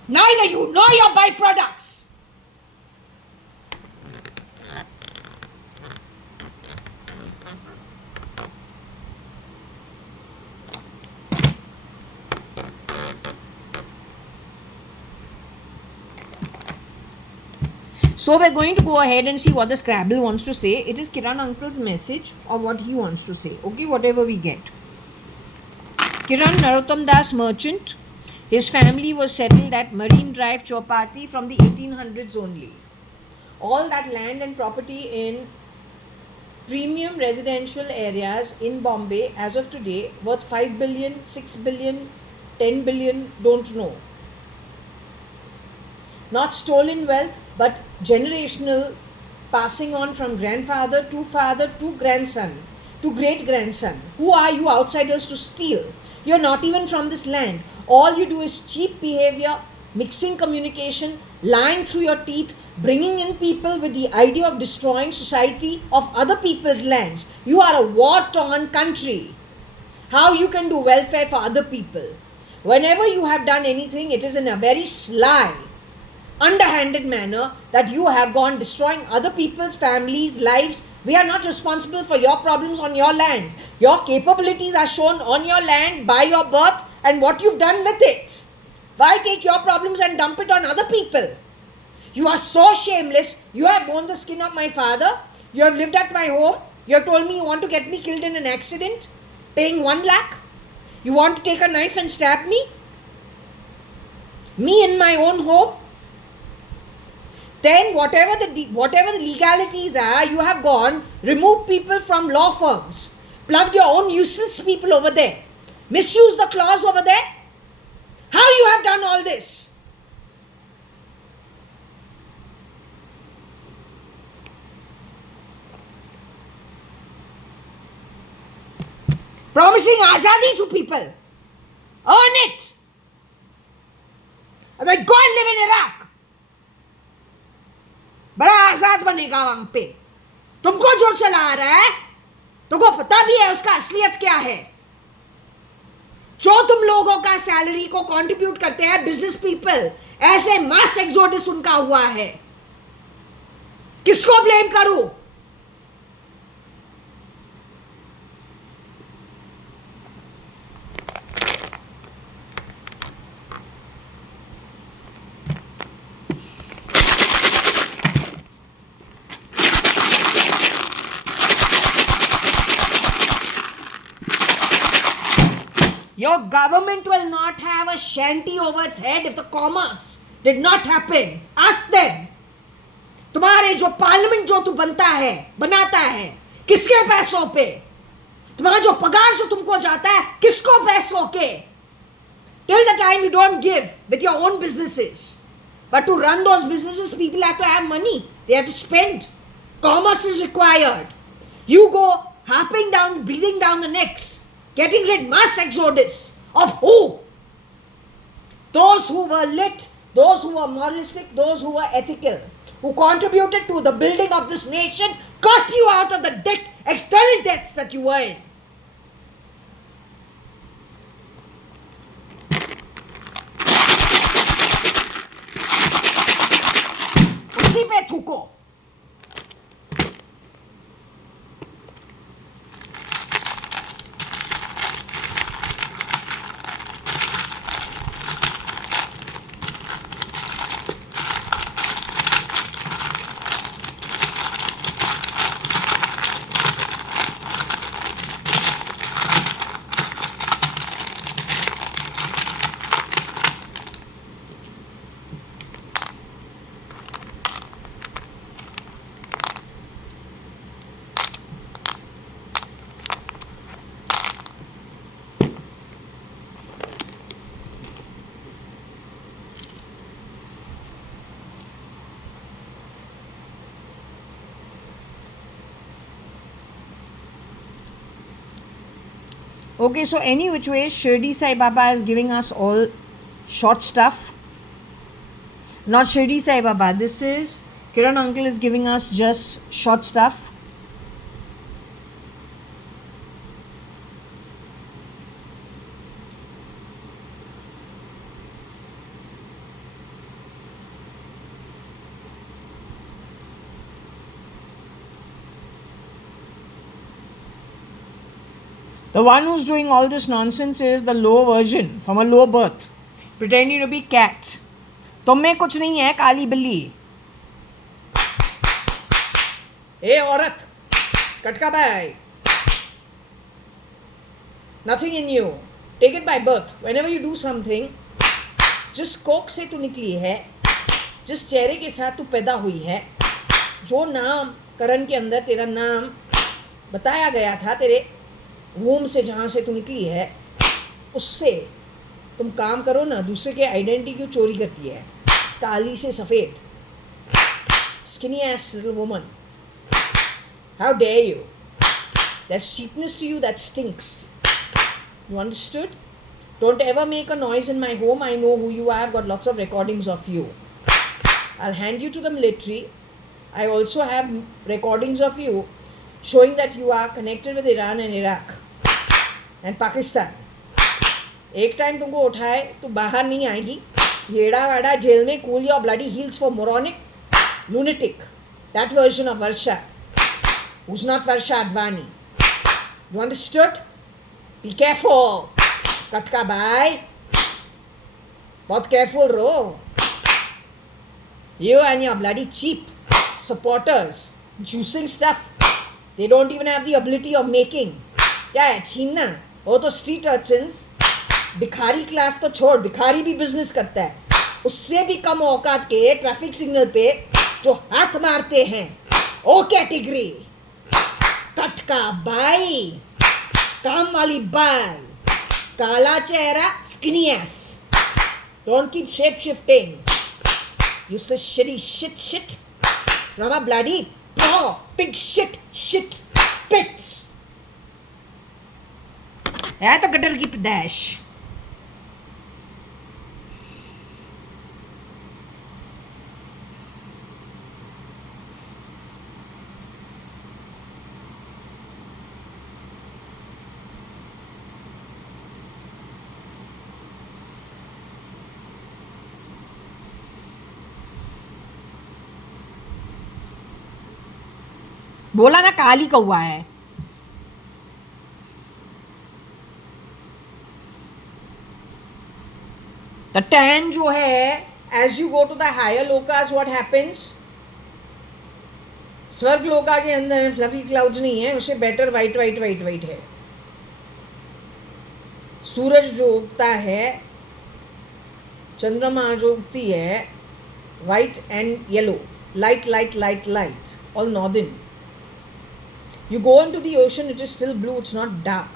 Neither you nor your byproducts. So we're going to go ahead and see what the Scrabble wants to say. It is Kiran uncle's message or what he wants to say. Okay, whatever we get. Kiran Narotamdas merchant. His family was settled at Marine Drive, Chowpatty from the 1800s only. All that land and property in premium residential areas in Bombay as of today worth 5 billion, 6 billion, 10 billion, don't know. Not stolen wealth, but generational passing on from grandfather to grandson to great grandson. Who are you outsiders to steal? You're not even from this land. All you do is cheap behavior, mixing communication, lying through your teeth, bringing in people with the idea of destroying society of other people's lands. You are a war-torn country. How you can do welfare for other people? Whenever you have done anything, it is in a very sly, underhanded manner that you have gone destroying other people's families' lives. We are not responsible for your problems on your land. Your capabilities are shown on your land by your birth and what you've done with it. Why take your problems and dump it on other people? You are so shameless. You have worn the skin of my father. You have lived at my home. You have told me you want to get me killed in an accident, paying 1 lakh. You want to take a knife and stab me? Me in my own home? Then whatever the legalities are, you have gone, removed people from law firms, plugged your own useless people over there, misused the clause over there. How you have done all this? Promising azadi to people. Earn it. Otherwise, go and live in Iraq. बड़ा आजाद बनेगा वहां पे. तुमको जो चला रहा है तुमको पता भी है उसका असलियत क्या है. जो तुम लोगों का सैलरी को कंट्रीब्यूट करते हैं बिजनेस पीपल, ऐसे मास एक्सोडस उनका हुआ है. किसको ब्लेम करूं? Your government will not have a shanty over its head if the commerce did not happen. Ask them. तुम्हारे जो पार्लियामेंट जो तू बनाता है किसके पैसों पे? तुम्हारा जो पगार जो तुमको जाता है किसको पैसों के? Till the time you don't give with your own businesses. But to run those businesses, people have to have money. They have to spend. Commerce is required. You go harping down, breathing down the necks. Getting rid mass exodus of who? Those who were lit, those who were moralistic, those who were ethical, who contributed to the building of this nation, got you out of the external debts that you were in. उसी पे थूको. Okay, so any which way, Shirdi Sai Baba is giving us all short stuff. Not Shirdi Sai Baba, this is Kiran uncle is giving us just short stuff. The one who's doing all this nonsense is the low version from a low birth, pretending to be cat. तुम में कुछ नहीं है काली बिल्ली. ए औरत, कटका भाई. Nothing in you. Take it by birth. Whenever you do something, जिस कोख से तू निकली है, जिस चेहरे के साथ तू पैदा हुई है, जो नाम करण के अंदर तेरा नाम बताया गया था तेरे वूम से जहाँ से तू निकली है, उससे तुम काम करो ना. दूसरे के आइडेंटिटी क्यों चोरी करती है? काली से सफ़ेद, skinny ass little woman. How dare you? There's cheapness to you that stinks. You understood? Don't ever make a noise in my home. I know who you are. I've got lots of recordings of you. I'll hand you to the military. I also have recordings of you showing that you are connected with Iran and Iraq and Pakistan. एक time तुमको उठाए तो बाहर नहीं आएगी. येड़ा वाड़ा jail में cool your bloody heels for moronic lunatic. That version of Varsha, who's not Varsha.ADVANI. You understood? Be careful. Katka bhai. बहुत careful ro. You and your bloody cheap supporters juicing stuff. They don't even have the ability of making. क्या है छीनना? वो तो street urchins. भिखारी class तो छोड़, भिखारी भी बिजनेस करता है. उससे भी कम औकात के ट्रैफिक सिग्नल पे जो हाथ मारते हैं, ओ कैटेगरी. कटका बाई, काम वाली बाई, काला चेहरा, skinny ass. Don't keep shape shifting. Useless shitty shit from a bloody pig shit pits. है तो गटर की पैदाइश. बोला ना काली कौवा है. The tan जो है, as you go to the higher lokas, what happens? स्वर्ग लोका के अंदर फ्लफी क्लाउड्स नहीं है, उससे बेटर वाइट है. सूरज जो उगता है, चंद्रमा जो उगती है, white and yellow, light, all northern. You go into the ocean, it is still blue, it's not dark.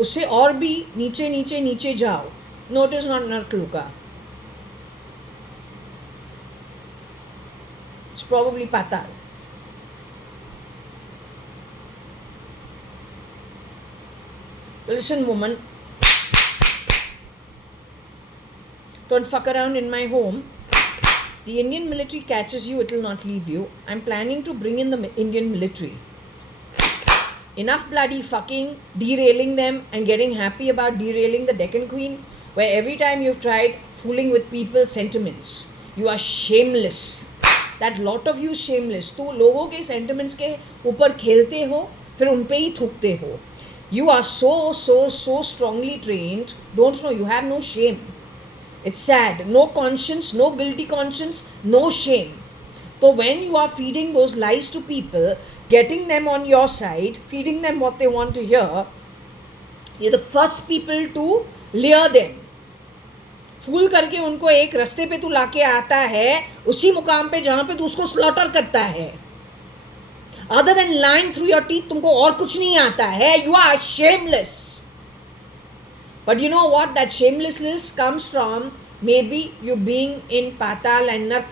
उससे और भी नीचे जाओ. No, it is not Narkluka. It's probably Patal. Listen, woman. Don't fuck around in my home. The Indian military catches you, it will not leave you. I'm planning to bring in the Indian military. Enough bloody fucking derailing them and getting happy about derailing the Deccan Queen, where every time you've tried fooling with people's sentiments, you are shameless. That lot of you shameless. तो लोगों के sentiments के ऊपर खेलते हो, फिर उन पे ही थूकते हो. You are so strongly trained. Don't know, you have no shame. It's sad. No conscience, no guilty conscience, no shame. So when you are feeding those lies to people, getting them on your side, feeding them what they want to hear, you're the first people to lure them. फूल करके उनको एक रास्ते पे तू लाके आता है, उसी मुकाम पे जहाँ पे तू उसको स्लॉटर करता है. Other than lying through your teeth, तुमको और कुछ नहीं आता है. You are shameless. But you know what? That shamelessness comes from maybe you being in Patal and Nark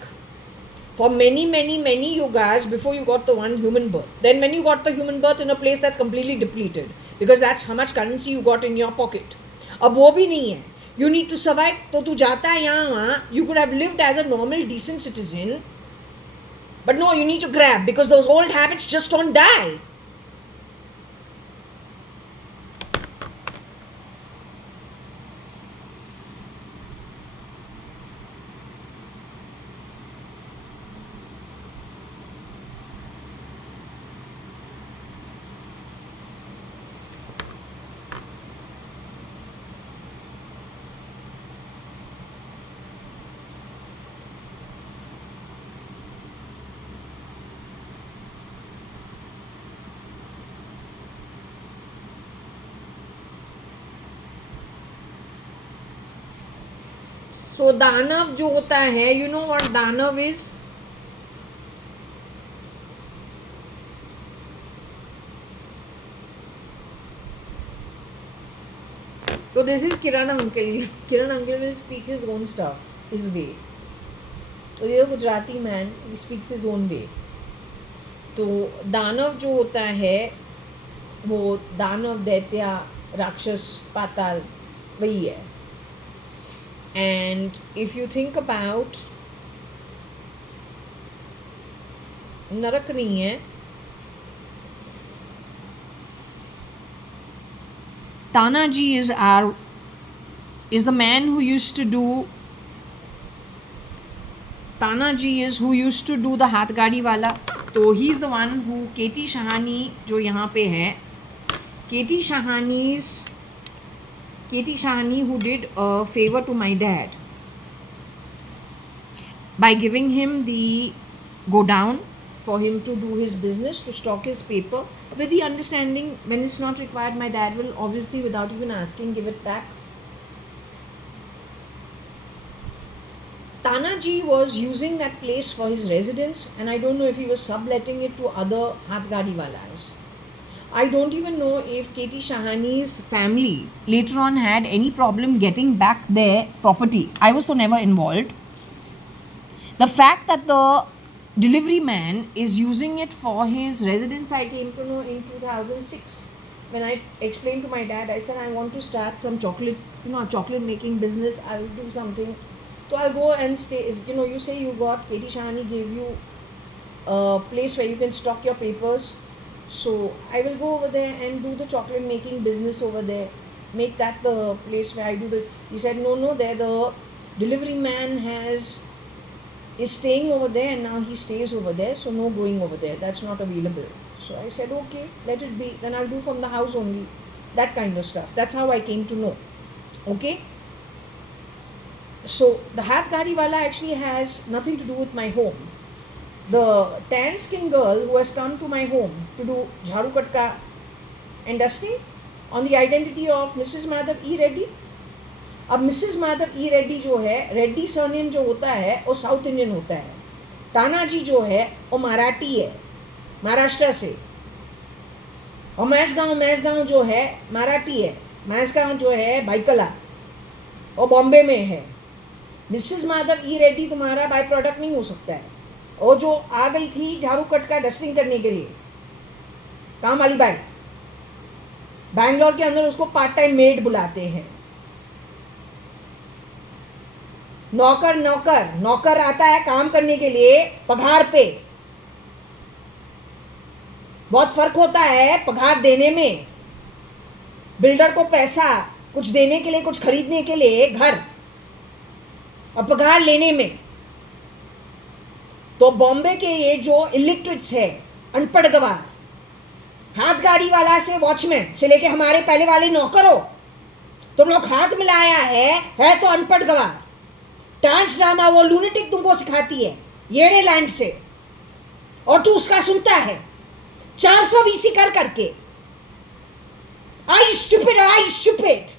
for many yugas before you got the one human birth. Then when you got the human birth in a place that's completely depleted, because that's how much currency you got in your pocket. अब वो भी नहीं है. You need to survive. तो तू जाता है यहाँ वहाँ. You could have lived as a normal decent citizen, but no, you need to grab because those old habits just don't die. So दानव जो होता है, you know what दानव is? So this is Kiran uncle. Kiran uncle will speak his own stuff, his way. So ये Gujarati man, he speaks his own way. तो दानव जो होता है वो दानव, दैत्य, राक्षस, पाताल, वही है. And if you think about, नरक नहीं है. Tanaji is the man who used to do. Tanaji is who used to do the हाथ गाड़ी वाला. तो he is the one who, केटी शहानी जो यहाँ पे है, केटी Sawhney who did a favor to my dad by giving him the go down for him to do his business, to stock his paper, with the understanding when it's not required, my dad will obviously, without even asking, give it back. Tanaji was using that place for his residence, and I don't know if he was subletting it to other Hath Gadi walas. I don't even know if K.T. Shahani's family later on had any problem getting back their property. I was so never involved. The fact that the delivery man is using it for his residence, I came to know in 2006. When I explained to my dad, I said, I want to start some chocolate making business. I'll do something. So I'll go and stay. You say you got, K.T. Shahani gave you a place where you can stock your papers. So I will go over there and do the chocolate making business over there. Make that the place where I do the. He said, no, there the delivery man is staying over there, and now he stays over there. So no going over there. That's not available. So I said, okay, let it be. Then I'll do from the house only. That kind of stuff. That's how I came to know. Okay. So the Hath Gadi wala actually has nothing to do with my home. The tan skin girl who has come to my home to do jharu katka and dusting on the identity of Mrs. Madhav E. Reddy. अब Mrs. Madhav E. Reddy जो है, Reddy surname जो होता है वो south Indian होता है. तानाजी जो है वो मराठी है, महाराष्ट्र से. और मैसगांव जो है मराठी है. मैसगांव जो है बाइकला और बॉम्बे में है. मिसेस माधव ई रेड्डी तुम्हारा बाय प्रोडक्ट नहीं हो सकता है. और जो आ गई थी झाड़ू कट का डस्टिंग करने के लिए, काम वाली बाई, बैंगलोर के अंदर उसको पार्ट टाइम मेड बुलाते हैं. नौकर आता है काम करने के लिए पगार पे. बहुत फर्क होता है पगार देने में. बिल्डर को पैसा कुछ देने के लिए, कुछ खरीदने के लिए घर, और पगार लेने में. तो बॉम्बे के ये जो इलिटरेट्स है, अनपढ़ गवार, हाथ गाड़ी वाला से वॉचमैन से लेके हमारे पहले वाले नौकर हो, तुम लोग हाथ मिलाया है तो अनपढ़ गवार. डांस ड्रामा वो लूनेटिक तुमको सिखाती है येड़े लैंड से, और तू उसका सुनता है 400 वीसी कर करके. आई स्टूपिड.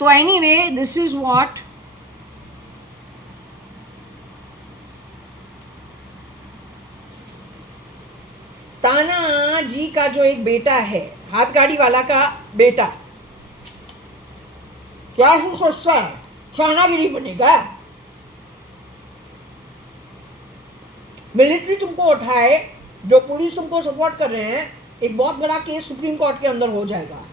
तो एनीवे, दिस इज व्हाट ताना जी का जो एक बेटा है, हाथ गाड़ी वाला का बेटा, क्या ही सोचता है चानागिरी बनेगा. मिलिट्री तुमको उठाए, जो पुलिस तुमको सपोर्ट कर रहे हैं, एक बहुत बड़ा केस सुप्रीम कोर्ट के अंदर हो जाएगा.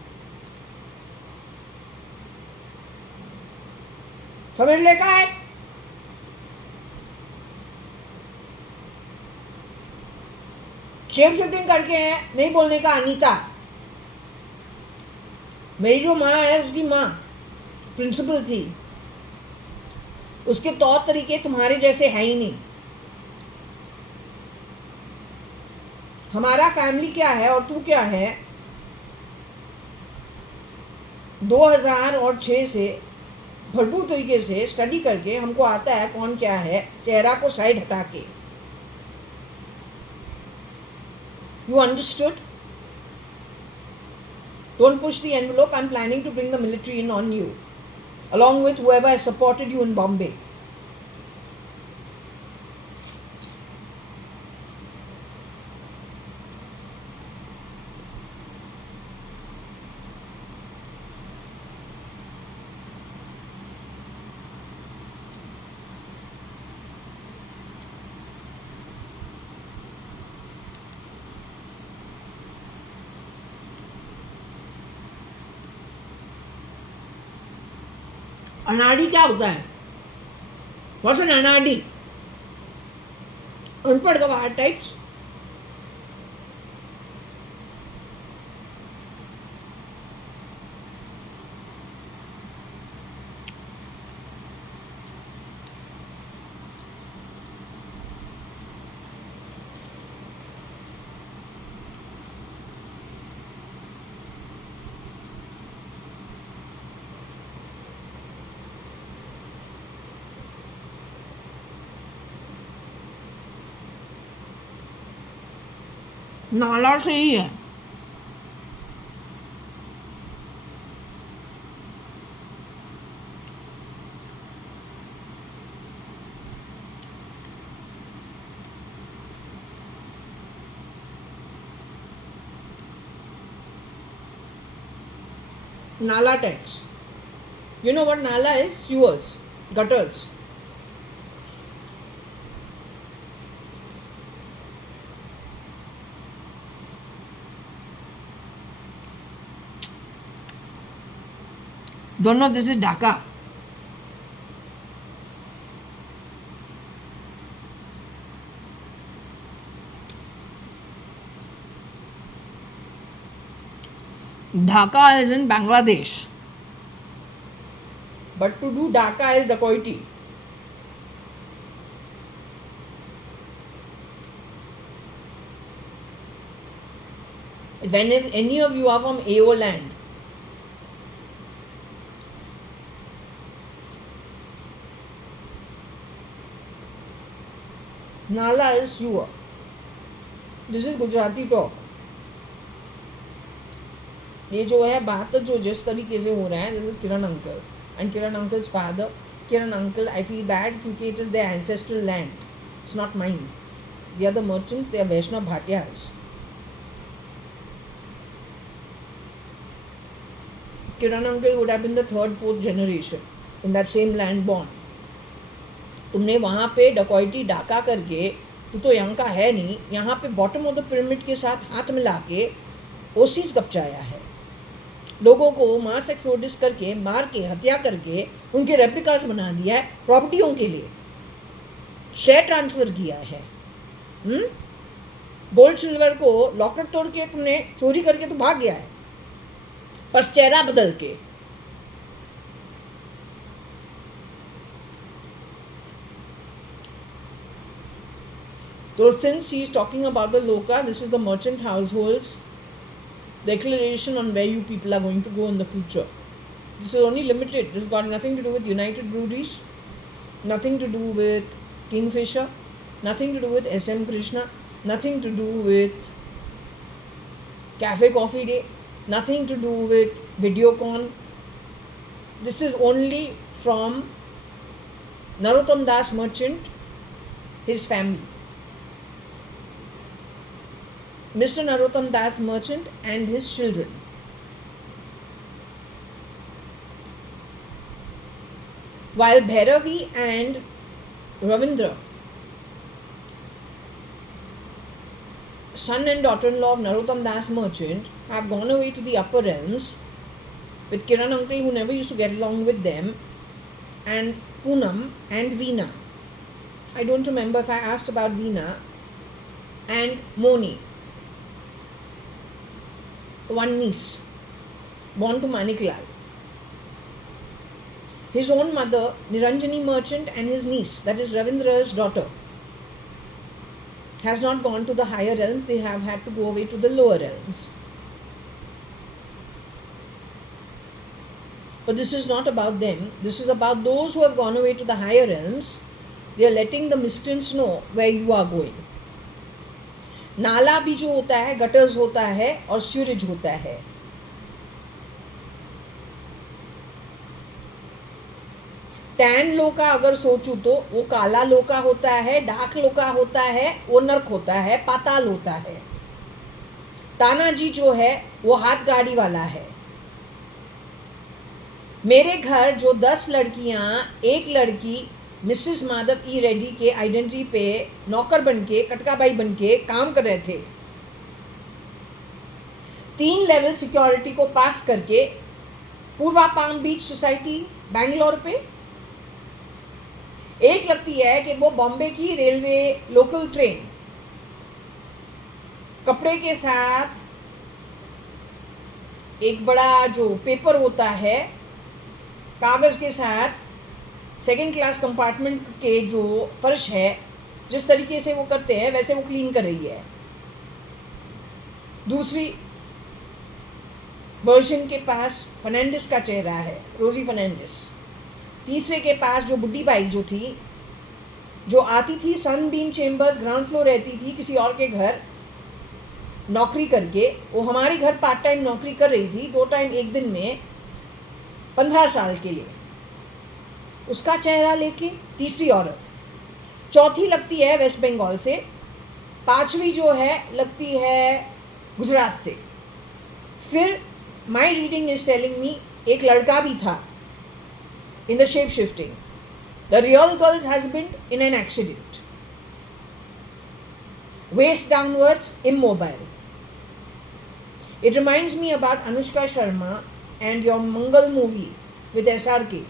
समझ लेगा है. शेप शिफ्टिंग करके है, नहीं बोलने का. अनीता, मेरी जो माँ है उसकी माँ प्रिंसिपल थी. उसके तौर तरीके तुम्हारे जैसे है ही नहीं. हमारा फैमिली क्या है और तू क्या है, 2006 से भरपूर तरीके से स्टडी करके हमको आता है कौन क्या है, चेहरा को साइड हटा के. You understood? Don't push the envelope. I'm planning to bring the military in on you, along with whoever has supported you in Bombay. अनाड़ी क्या होता है? व्हाट्स एन अनाड़ी? अनपढ़ गवार टाइप्स. नाला से ही है. Nala types. You know what nala is? Sewers, gutters. Don't know this is Dhaka. Dhaka is in Bangladesh. But to do Dhaka is dacoity. If any of you are from AO land, Nala is sewer. This is Gujarati talk. ये जो है बात जो जिस तरीके से हो रहा है, this is Kiran uncle and Kiran uncle's father. Kiran uncle, I feel bad क्योंकि it is the ancestral land, it's not mine. They are the merchants, they are Vaishnav Bhatias. Kiran uncle would have been the third, fourth generation in that same land born. तुमने वहाँ पे डकॉइटी डाका करके, तू तो यहाँ का है नहीं, यहाँ पे बॉटम ऑफ द पिरामिड के साथ हाथ मिला के ओसीज कब्जाया है. लोगों को मास एक्सोडिस करके, मार के, हत्या करके उनके रेप्लिकास बना दिया है प्रॉपर्टियों के लिए. शेयर ट्रांसफर किया है. गोल्ड सिल्वर को लॉकेट तोड़ के तुमने चोरी करके तो भाग गया है, बस चेहरा बदल के. So since he is talking about the Loka, this is the merchant households declaration on where you people are going to go in the future. This is only limited. This has got nothing to do with United Breweries, nothing to do with Kingfisher, nothing to do with SM Krishna, nothing to do with Cafe Coffee Day, nothing to do with Videocon. This is only from Narotamdas merchant, his family. Mr. Narotamdas merchant and his children. While Bhairavi and Ravindra, son and daughter-in-law of Narotamdas merchant, have gone away to the upper realms with Kiran uncle, who never used to get along with them, and Poonam and Veena. I don't remember if I asked about Veena, and Moni, one niece born to Maniklal. His own mother, Niranjani merchant, and his niece, that is Ravindra's daughter, has not gone to the higher realms. They have had to go away to the lower realms. But this is not about them. This is about those who have gone away to the higher realms. They are letting the miscreants know where you are going. नाला भी जो होता है, gutters होता है और sewerage होता है. टैन लोका अगर सोचूं तो वो काला लोका होता है, डार्क लोका होता है, वो नर्क होता है, पाताल होता है. तानाजी जो है वो हाथ गाड़ी वाला है. मेरे घर जो 10 लड़कियां, एक लड़की मिसेस माधव ई रेड्डी के आइडेंटिटी पे नौकर बनके, कटकाबाई बनके काम कर रहे थे. 3 लेवल सिक्योरिटी को पास करके पूर्वा पाम बीच सोसाइटी बैंगलोर पे। एक लगती है कि वो बॉम्बे की रेलवे लोकल ट्रेन कपड़े के साथ एक बड़ा जो पेपर होता है कागज़ के साथ सेकंड क्लास कंपार्टमेंट के जो फर्श है जिस तरीके से वो करते हैं वैसे वो क्लीन कर रही है। दूसरी वर्जन के पास फर्नांडिस का चेहरा है, रोजी फर्नांडिस। तीसरे के पास जो बुड्ढी बाई जो थी, जो आती थी सनबीम चेम्बर्स ग्राउंड फ्लोर रहती थी किसी और के घर नौकरी करके, वो हमारे घर पार्ट टाइम नौकरी कर रही थी 2 टाइम एक दिन में 15 साल के लिए, उसका चेहरा लेके तीसरी औरत। चौथी लगती है वेस्ट बंगाल से, पांचवी जो है लगती है गुजरात से। फिर my reading is telling me एक लड़का भी था in the shape shifting. The real girls husband in an accident, waist downwards, immobile. It reminds me about Anushka Sharma and your Mangal movie with SRK.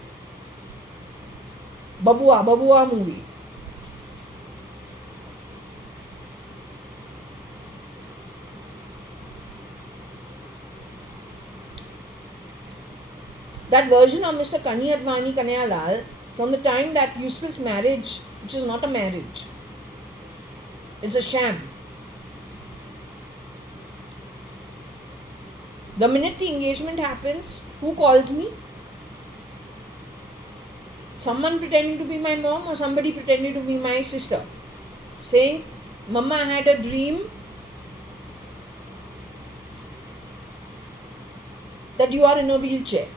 Babua movie. That version of Mr. Kani Kanayalal from the time that useless marriage, which is not a marriage, it's a sham. The minute the engagement happens, who calls me? Someone pretending to be my mom or somebody pretending to be my sister, saying, Mama, I had a dream that you are in a wheelchair.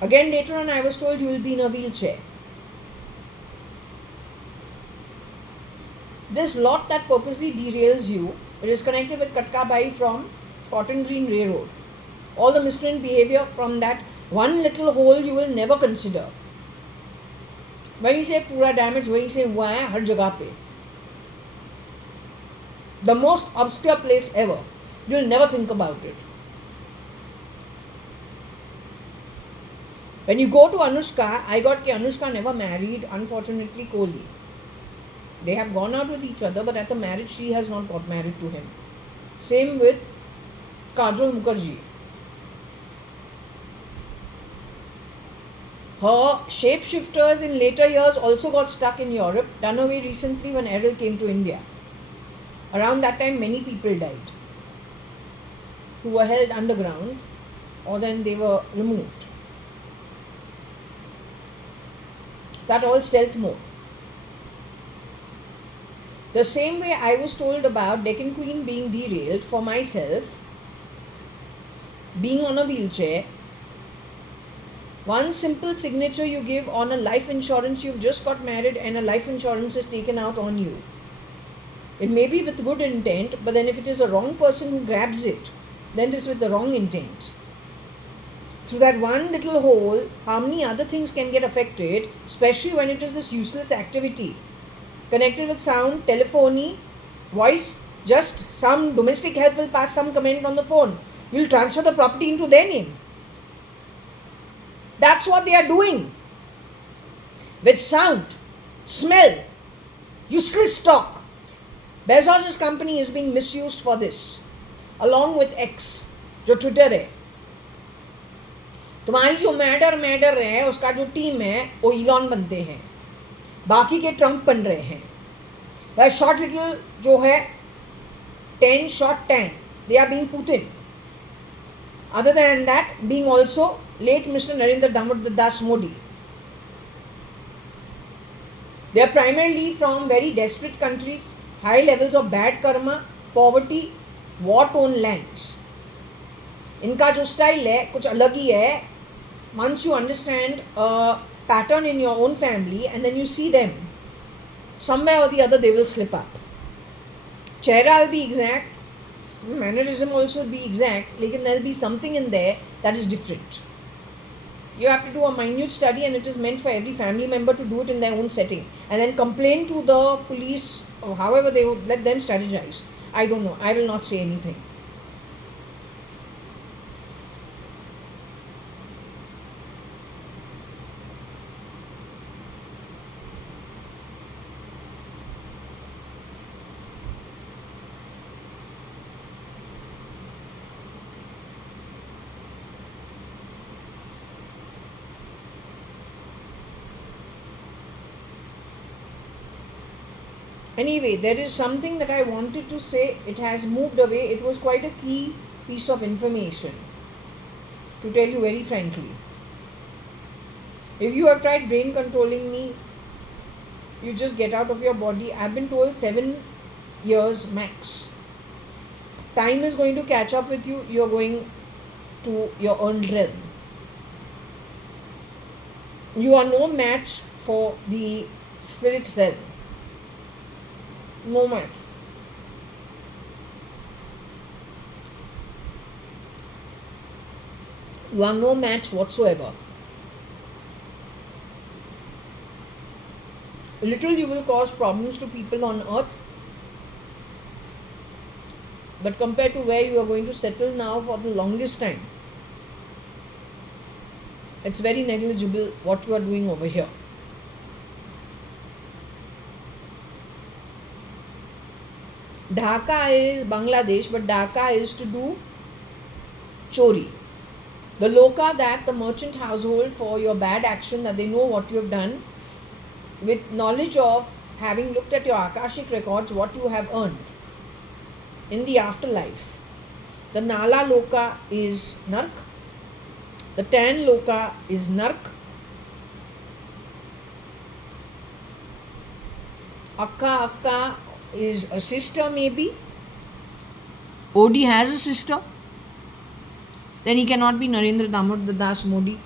Again, later on, I was told you will be in a wheelchair. This lot that purposely derails you, it is connected with Katkabai from Cotton Green Railroad. All the miscreant behavior from that one little hole you will never consider. वहीं से पूरा damage वहीं से हुआ है हर जगह पे. The most obscure place ever. You will never think about it. When you go to Anushka, I got कि Anushka never married, unfortunately, Kohli. They have gone out with each other, but at the marriage she has not got married to him. Same with Kajol Mukherjee. Her shapeshifters in later years also got stuck in Europe, done away recently when Errol came to India. Around that time, many people died who were held underground or then they were removed. That all stealth mode. The same way I was told about Deccan Queen being derailed, for myself, being on a wheelchair, one simple signature you give on a life insurance, you've just got married and a life insurance is taken out on you. It may be with good intent, but then if it is a wrong person who grabs it, then it is with the wrong intent. Through that one little hole, how many other things can get affected, especially when it is this useless activity connected with sound, telephony, voice. Just some domestic help will pass some comment on the phone. You'll transfer the property into their name. That's what they are doing. With sound, smell, useless talk. Bezos' company is being misused for this, along with X, जो Twitter है. तुम्हारी जो matter है उसका जो team है वो Elon बनते हैं, बाकी के ट्रम्प बन रहे हैं. वह शॉर्ट लिटिल जो है 10 short 10, they are being Putin. Other than that, being also late Mr. Narendra Das Modi. They are primarily from very desperate countries, high levels of bad karma, poverty, war-torn lands. इनका जो style है कुछ अलग ही है. Once you understand a pattern in your own family and then you see them, somewhere or the other they will slip up. चेहरा will be exact, mannerism also will be exact, लेकिन there will be something in there that is different. You have to do a minute study and it is meant for every family member to do it in their own setting and then complain to the police or however they would let them strategize. I don't know. I will not say anything. Anyway, there is something that I wanted to say. It has moved away. It was quite a key piece of information, to tell you very frankly. If you have tried brain controlling me, you just get out of your body. I've been told 7 years max. Time is going to catch up with you. You're going to your earned realm. You are no match for the spirit realm. No match. You are no match whatsoever. Little you will cause problems to people on earth, but compared to where you are going to settle now for the longest time, it's very negligible what you are doing over here. Dhaka is Bangladesh, but Dhaka is to do chori. The loka, that the merchant household for your bad action, that they know what you have done, with knowledge of having looked at your Akashic records, what you have earned in the afterlife. The Nala Loka is Nark. The Tan Loka is Nark. Akka is a sister maybe. Odi has a sister. Then he cannot be Narendra Damodardas Modi.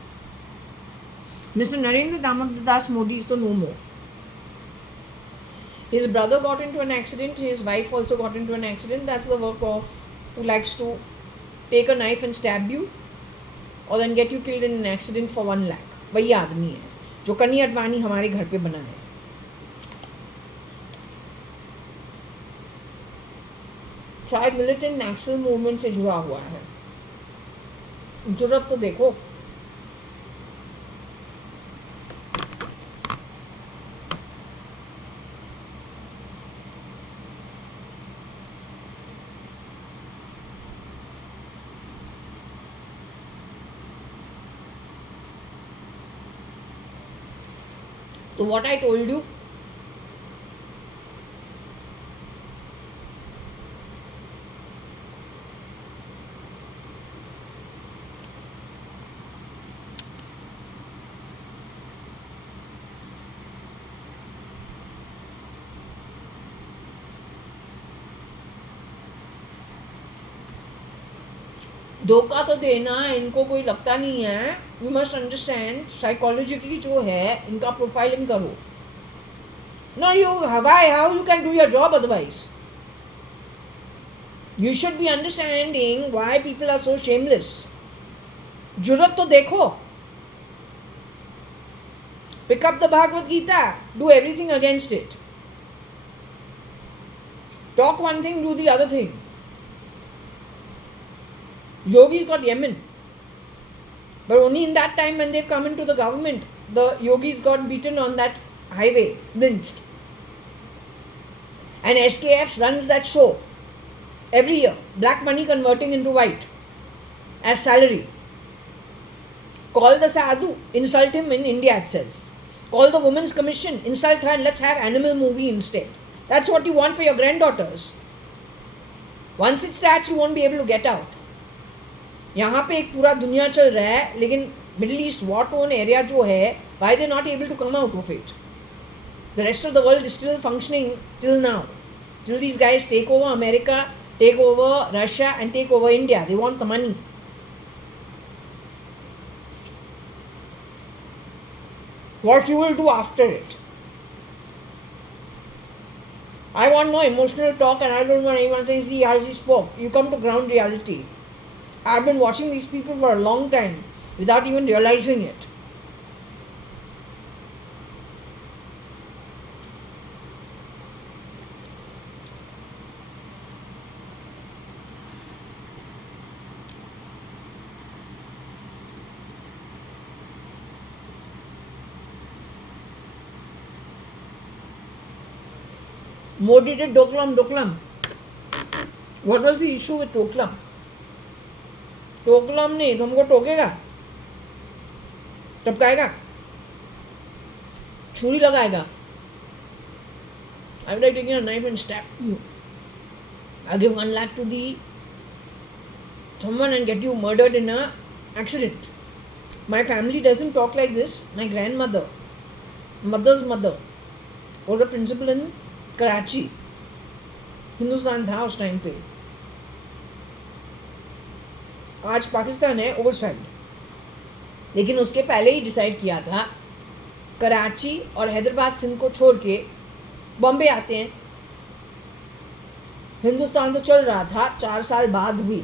Mr. Narendra Damodardas Modi is the no more. His brother got into an accident. His wife also got into an accident. That's the work of who likes to take a knife and stab you, or then get you killed in an accident for 1 lakh. वही आदमी है जो कनी अडवाणी हमारे घर पे बना है. शायद मिलिटेंट नक्सल मूवमेंट से जुड़ा हुआ है. जरूरत तो देखो. So what I told you, धोखा तो देना इनको कोई लगता नहीं है. यू मस्ट अंडरस्टैंड साइकोलॉजिकली जो है इनका प्रोफाइलिंग करो. Know you how you can do your job otherwise. You should be understanding why people are so shameless. जरूरत तो देखो. Pick up the Bhagavad Gita, do everything against it. Talk one thing, do the other thing. Yogis got Yemen, but only in that time when they've come into the government, the yogis got beaten on that highway, lynched. And SKF runs that show every year, black money converting into white as salary. Call the sadhu, insult him in India itself. Call the Women's Commission, insult her, and let's have animal movie instead. That's what you want for your granddaughters. Once it starts, you won't be able to get out. यहाँ पे एक पूरा दुनिया चल रहा है, लेकिन middle east war tone area जो है, why they not able to come out of it? The rest of the world is still functioning till now, till these guys take over America, take over Russia and take over India. They want the money. What you will do after it? I want no emotional talk, and I don't want anyone saying, see how he spoke. You come to ground reality. I've been watching these people for a long time without even realizing it. Modi did Doklam. What was the issue with Doklam? टोकलम नहीं, तुमको टोकेगा, टपकाएगा, छुरी लगाएगा. I would have taken a knife and stabbed you. I'll give 1 lakh to the someone and get you murdered in a accident. My family doesn't talk like this. My grandmother, mother's mother, was a principal in Karachi. Hindustan था उस time पे. आज पाकिस्तान है over side. लेकिन उसके पहले ही decide किया था कराची और हैदराबाद सिंध को छोड़ के बॉम्बे आते हैं. हिंदुस्तान तो चल रहा था 4 साल बाद भी.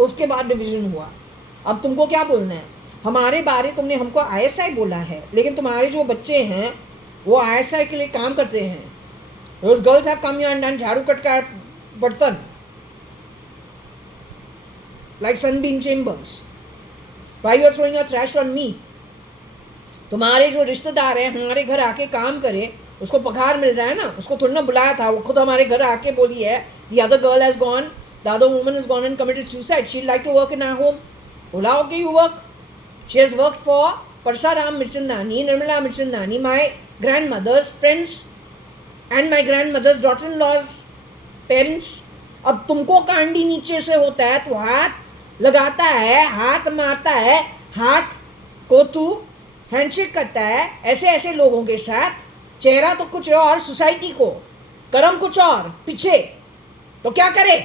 उसके बाद डिवीज़न हुआ. अब तुमको क्या बोलना है? हमारे बारे तुमने हमको ISI बोला है, लेकिन तुम्हारे जो बच्चे हैं वो ISI के लिए काम करते हैं. Those girls have come here and done झाड़ू कट का बर्तन like sunbeam chambers. Why you are throwing a trash on me? तुम्हारे जो रिश्तेदार हैं हमारे घर आके काम करे, उसको पगार मिल रहा है ना, उसको थोड़ा ना बुलाया था. वो खुद हमारे घर आके बोली है the other girl has gone, the other woman has gone and committed suicide. She'd like to work in our home. बोला okay, you work. She has worked for Parsaram Mirchandani, Nirmala Mirchandani, my grandmother's friends and my grandmother's daughter-in-law's parents. अब तुमको कांडी नीचे से होता है तो हाथ लगाता है, हाथ मारता है, हाथ को तू हैंडशेक करता है ऐसे ऐसे लोगों के साथ. चेहरा तो कुछ और, सोसाइटी को कर्म कुछ और पीछे, तो क्या करे?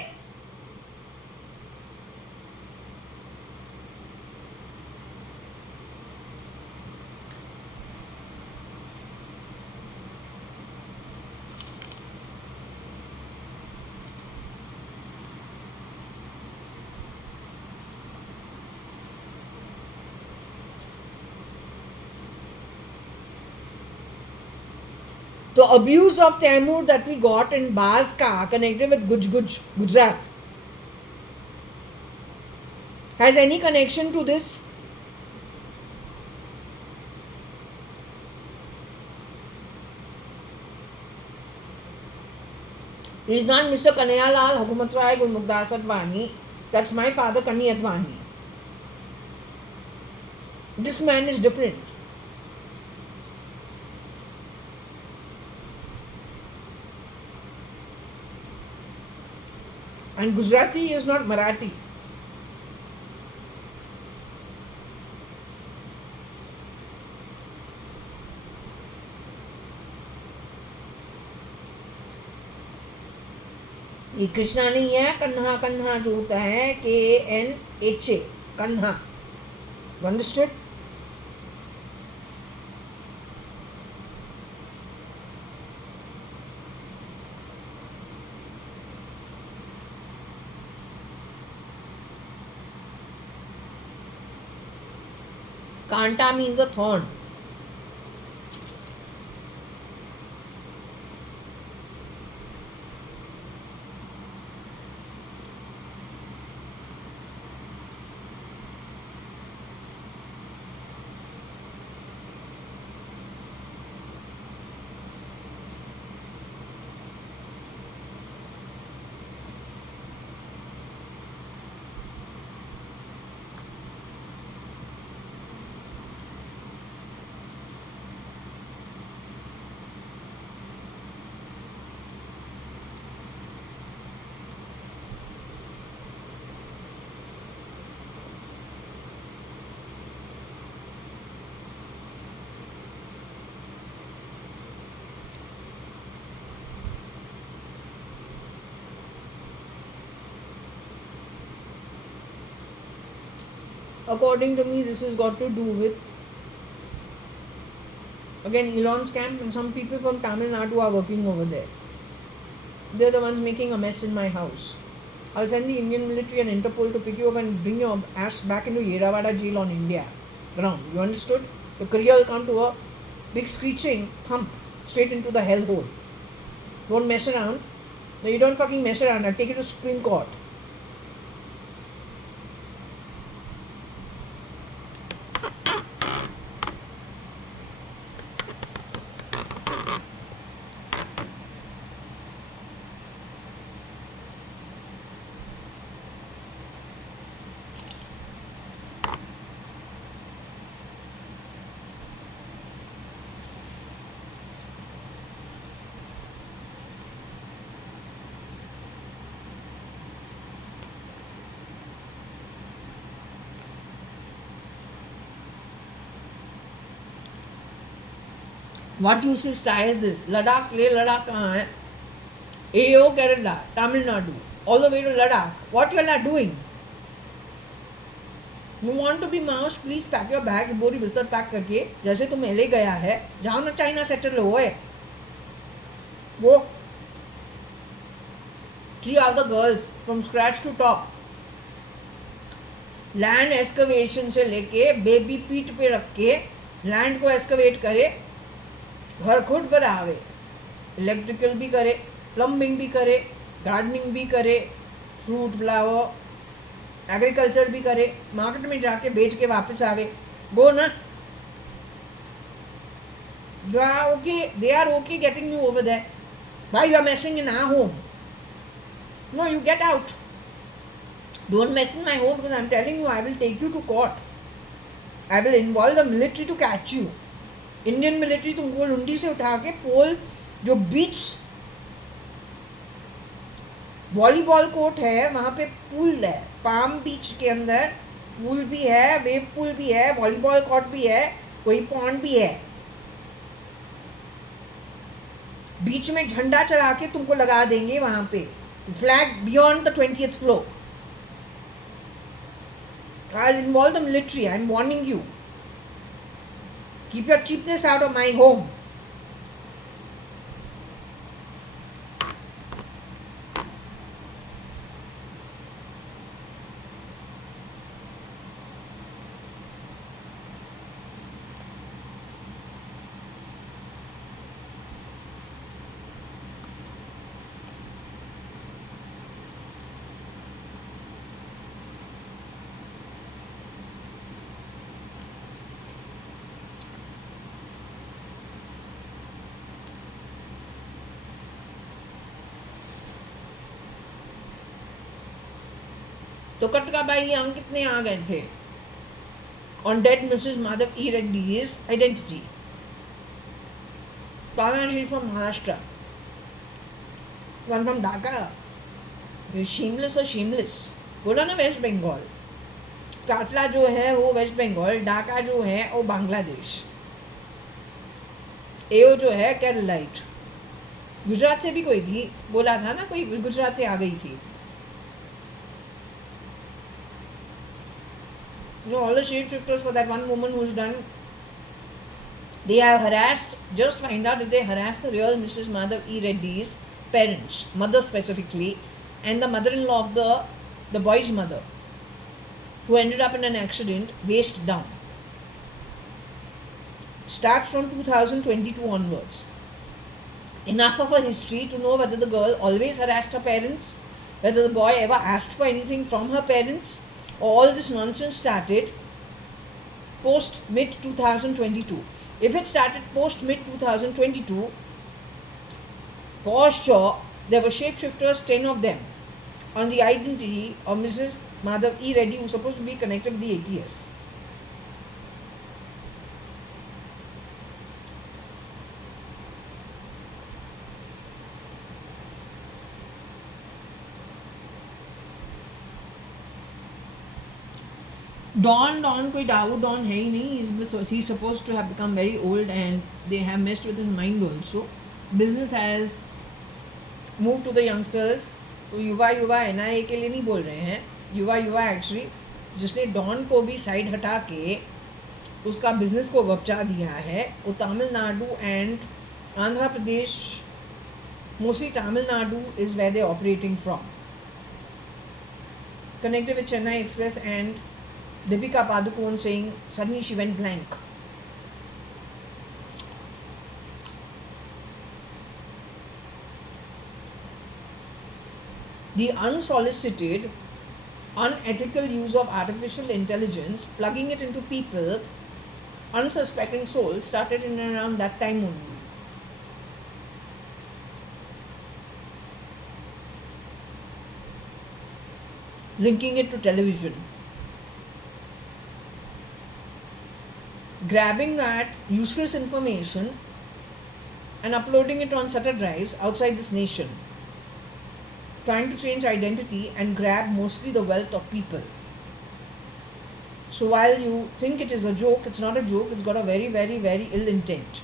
The abuse of Taimur that we got in Baska connected with Guj, Gujarat, has any connection to this? He is not Mr. Kanayalal Hukumat Rai Gulmukdas Advani. That's my father, Kani Advani. This man is different. And Gujarati is not Marathi. ये कृष्णा नहीं है, कन्हा. कन्हा जो होता है KNHA, Kanha. Understood? Kanta means a thorn. According to me, this has got to do with, again, Elon's camp, and some people from Tamil Nadu are working over there. They're the ones making a mess in my house. I'll send the Indian military and Interpol to pick you up and bring your ass back into Yerrawada jail on India ground. You understood? Your career will come to a big screeching thump straight into the hellhole. Don't mess around. No, you don't fucking mess around. I'll take you to Supreme Court. What useless tie is this? Ladakh, Leh Ladakh kahan hai? AO Kerala, Tamil Nadu, all the way to Ladakh. What you are doing? You want to be mouse? Please pack your bags, बोरी बिस्तर pack करके जैसे तुम LA गया है, जाओ ना China settle हो है. वो 3 other girls from scratch to top. Land excavation से लेके बेबी पीठ पे रख के लैंड को एक्सकवेट करे, घर खुद बनावे, इलेक्ट्रिकल भी करे, प्लम्बिंग भी करे, गार्डनिंग भी करे, फ्रूट फ्लावर एग्रीकल्चर भी करे, मार्केट में जाके बेच के वापस आवे. गो ना. They are okay getting you over there. Why you are messing in our home? No, you get out. Don't mess in my home because I am telling you I will take you to court. I will involve the military to catch you. Indian military तुमको लुंडी से उठा के पोल जो beach volleyball court है वहाँ पे pool है, palm बीच के अंदर पूल भी है, वेव पूल भी है, वॉलीबॉल कोर्ट भी है, कोई पॉन्ड भी है. बीच में झंडा चढ़ा के तुमको लगा देंगे वहाँ पे, flag beyond the 20th floor. I'll involve the military. I'm warning you. Keep your cheapness out of my home. तो कटका भाई यहाँ कितने आ गए थे on dead Mrs. Madhav E. Reddy's identity. Tana, she's from Maharashtra. One from Dhaka. Is shameless or shameless? बोला ना waste Bengal. काटला जो है वो वेस्ट बंगाल, ढाका जो है वो बांग्लादेश, एओ जो है केरलाइट. गुजरात से भी कोई थी, बोला था ना कोई गुजरात से आ गई थी. No, all the shapeshifters for that one woman who's done, they have harassed, just find out if they harassed the real Mrs. Madhav E. Reddy's parents, mother specifically, and the mother-in-law of the boy's mother, who ended up in an accident, waist down. Starts from 2022 onwards. Enough of a history to know whether the girl always harassed her parents, whether the boy ever asked for anything from her parents. All this nonsense started post mid 2022. If it started post mid 2022, for sure there were shapeshifters, 10 of them, on the identity of Mrs. Madhav E. Reddy, who was supposed to be connected with the ATS. Don कोई डाऊ don है ही नहीं. He's supposed to have become very old and they have messed with his mind also. Business has moved to the youngsters. तो युवा NIA के लिए नहीं बोल रहे हैं, युवा एक्चुअली जिसने डॉन को भी साइड हटा के उसका बिजनेस को गपचा दिया है वो Tamil Nadu and Andhra Pradesh, mostly Tamil Nadu is where they're operating from. Connected with Chennai Express and Deepika Padukone saying suddenly she went blank. The unsolicited, unethical use of artificial intelligence, plugging it into people, unsuspecting souls, started in and around that time only. Linking it to television. Grabbing that useless information and uploading it on SATA drives outside this nation. Trying to change identity and grab mostly the wealth of people. So while you think it is a joke, it's not a joke, it's got a very, very, very ill intent.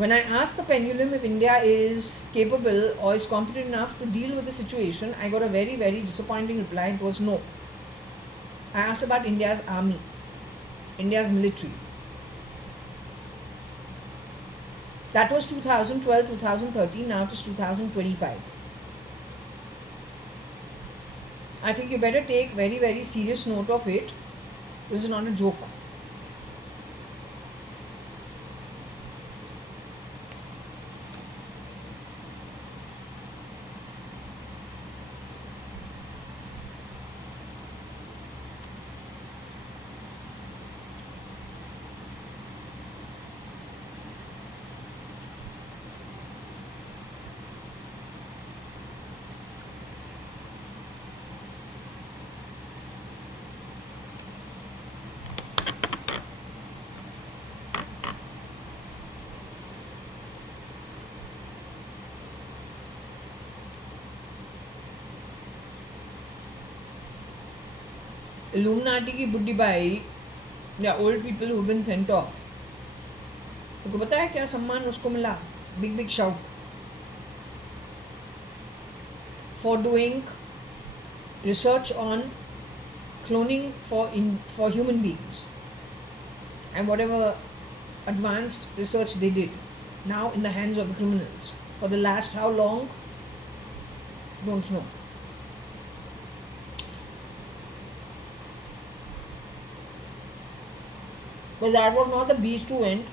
When I asked the pendulum if India is capable or is competent enough to deal with the situation, I got a very, very disappointing reply. It was no. I asked about India's army, India's military. That was 2012, 2013, now it is 2025. I think you better take very, very serious note of it. This is not a joke. Illuminati की बुड्ढी बाई या old people who been sent off, तुमको पता है क्या सम्मान उसको मिला? Big big shout for doing research on cloning for human beings and whatever advanced research they did, now in the hands of the criminals for the last how long, don't know. But that was not the beast to end,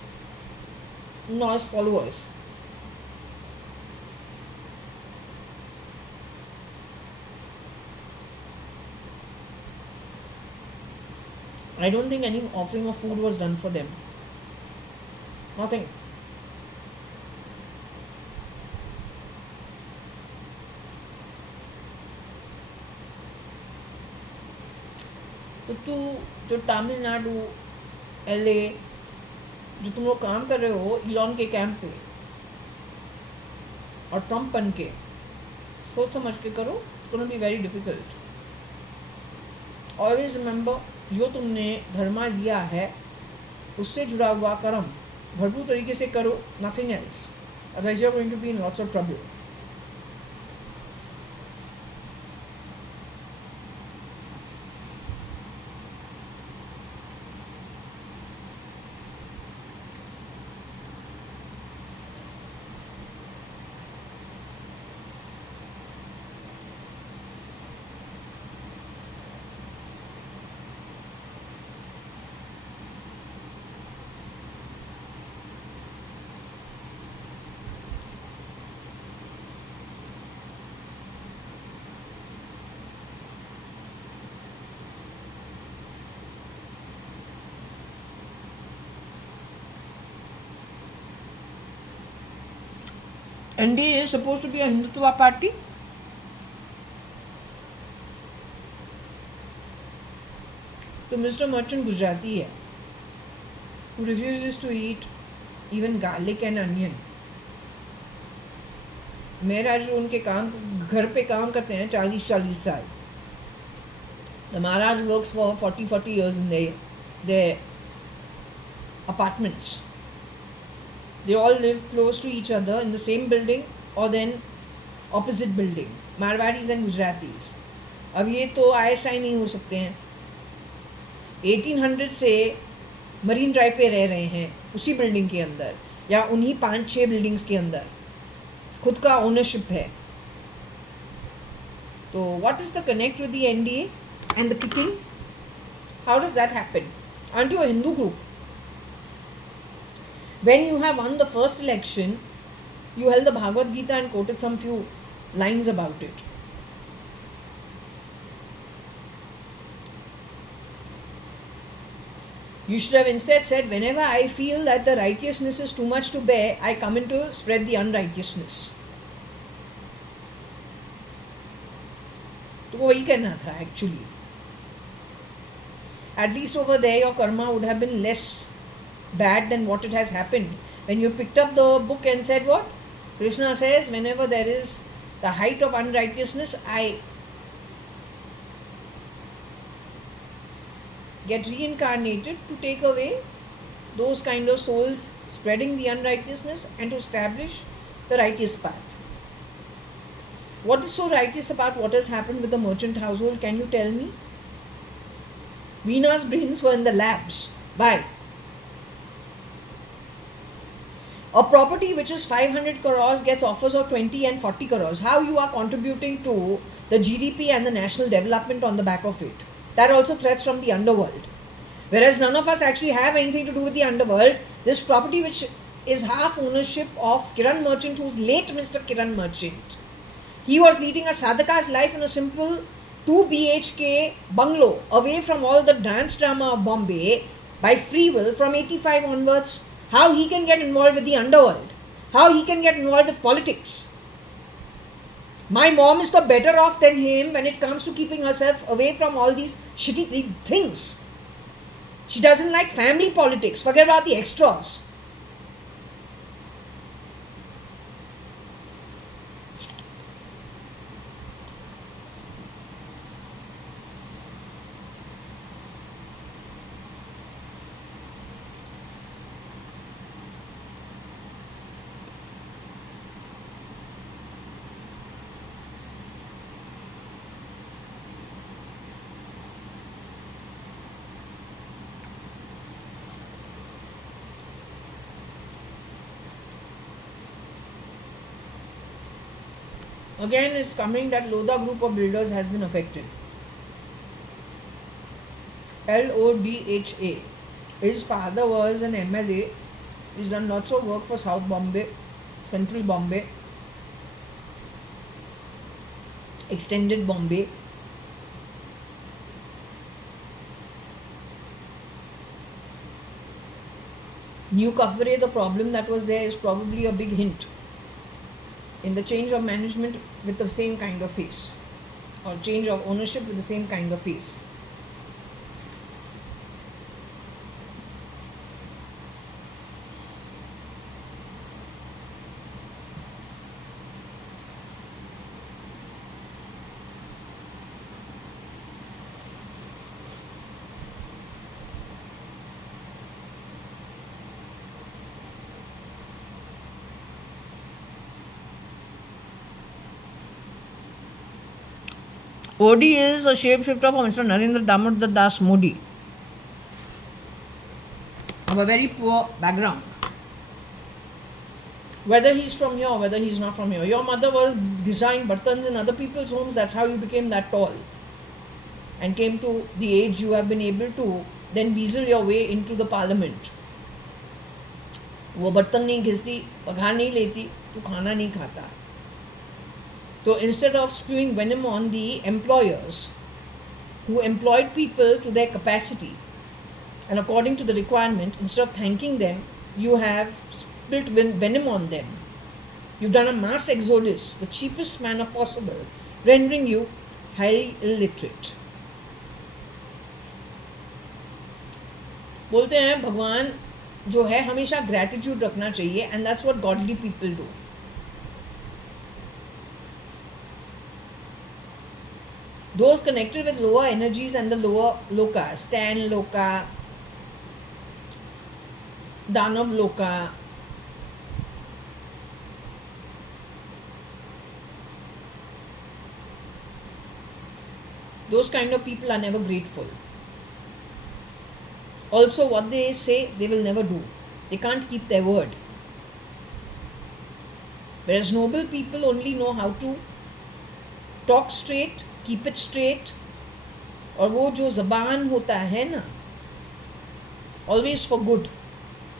nor his followers. I don't think any offering of food was done for them. Nothing. तो तू जो Tamil Nadu, LA, जो तुम लोग काम कर रहे हो इलॉन के कैंप पे और ट्रम्प बन के, सोच समझ के करो. It's gonna be very difficult. Always remember, जो तुमने धर्मा लिया है उससे जुड़ा हुआ कर्म भरपूर तरीके से करो, nothing else. Otherwise you are going to be in lots of trouble. NDA is supposed to be a Hindutva party. So Mr. Merchant Gujarati है, who refuses to eat even garlic and onion. मेरा जो उनके काम घर पे काम करते हैं 40-40 साल. The Maharaj works for 40 years in their apartments. They all live close to each other in the same building or then opposite building. Marwadis and Gujaratis. अब ये तो ISI नहीं हो सकते हैं. 1800 से मरीन ड्राइव पे रह रहे हैं उसी बिल्डिंग के अंदर या उन्हीं 5-6 बिल्डिंग्स के अंदर. खुद का ओनरशिप है. तो what is the connect with the NDA and the kitting? How does that happen? Aren't you a Hindu group? When you have won the first election, you held the Bhagavad Gita and quoted some few lines about it. You should have instead said, whenever I feel that the righteousness is too much to bear, I come in to spread the unrighteousness. तो वही करना था actually. At least over there your karma would have been less bad than what it has happened. When you picked up the book and said what? Krishna says, whenever there is the height of unrighteousness, I get reincarnated to take away those kind of souls spreading the unrighteousness and to establish the righteous path. What is so righteous about what has happened with the merchant household? Can you tell me? Veena's brains were in the labs. Why? A property which is 500 crores gets offers of 20 and 40 crores. How you are contributing to the GDP and the national development on the back of it? That also threats from the underworld. Whereas none of us actually have anything to do with the underworld. This property which is half ownership of Kiran Merchant, who's late Mr. Kiran Merchant. He was leading a sadhaka's life in a simple 2 BHK bungalow away from all the dance drama of Bombay by free will from 85 onwards. How he can get involved with the underworld? How he can get involved with politics? My mom is the better off than him when it comes to keeping herself away from all these shitty things. She doesn't like family politics. Forget about the extras. Again, it's coming that Lodha group of builders has been affected. LODHA. His father was an MLA. He's done lots of work for South Bombay, Central Bombay, Extended Bombay. New Kavre, the problem that was there is probably a big hint in the change of management with the same kind of face, or change of ownership with the same kind of face. OD is a shapeshifter for Mr. Narendra Damodar Das Modi, of a very poor background. Whether he's from here or whether he's not from here. Your mother was designed bartans in other people's homes. That's how you became that tall and came to the age you have been able to then weasel your way into the parliament. वो बर्तन नहीं घिसती, पगार नहीं लेती, तो खाना नहीं खाता. So instead of spewing venom on the employers who employed people to their capacity and according to the requirement, instead of thanking them, you have spilled venom on them. You've done a mass exodus, the cheapest manner possible, rendering you highly illiterate. बोलते हैं भगवान जो है हमेशा gratitude रखना चाहिए, and that's what godly people do. Those connected with lower energies and the lower loka, Stan Loka, Danav Loka, those kind of people are never grateful. Also, what they say, they will never do. They can't keep their word. Whereas noble people only know how to talk straight, keep it straight, और वो जो ज़बान होता है ना, always for good,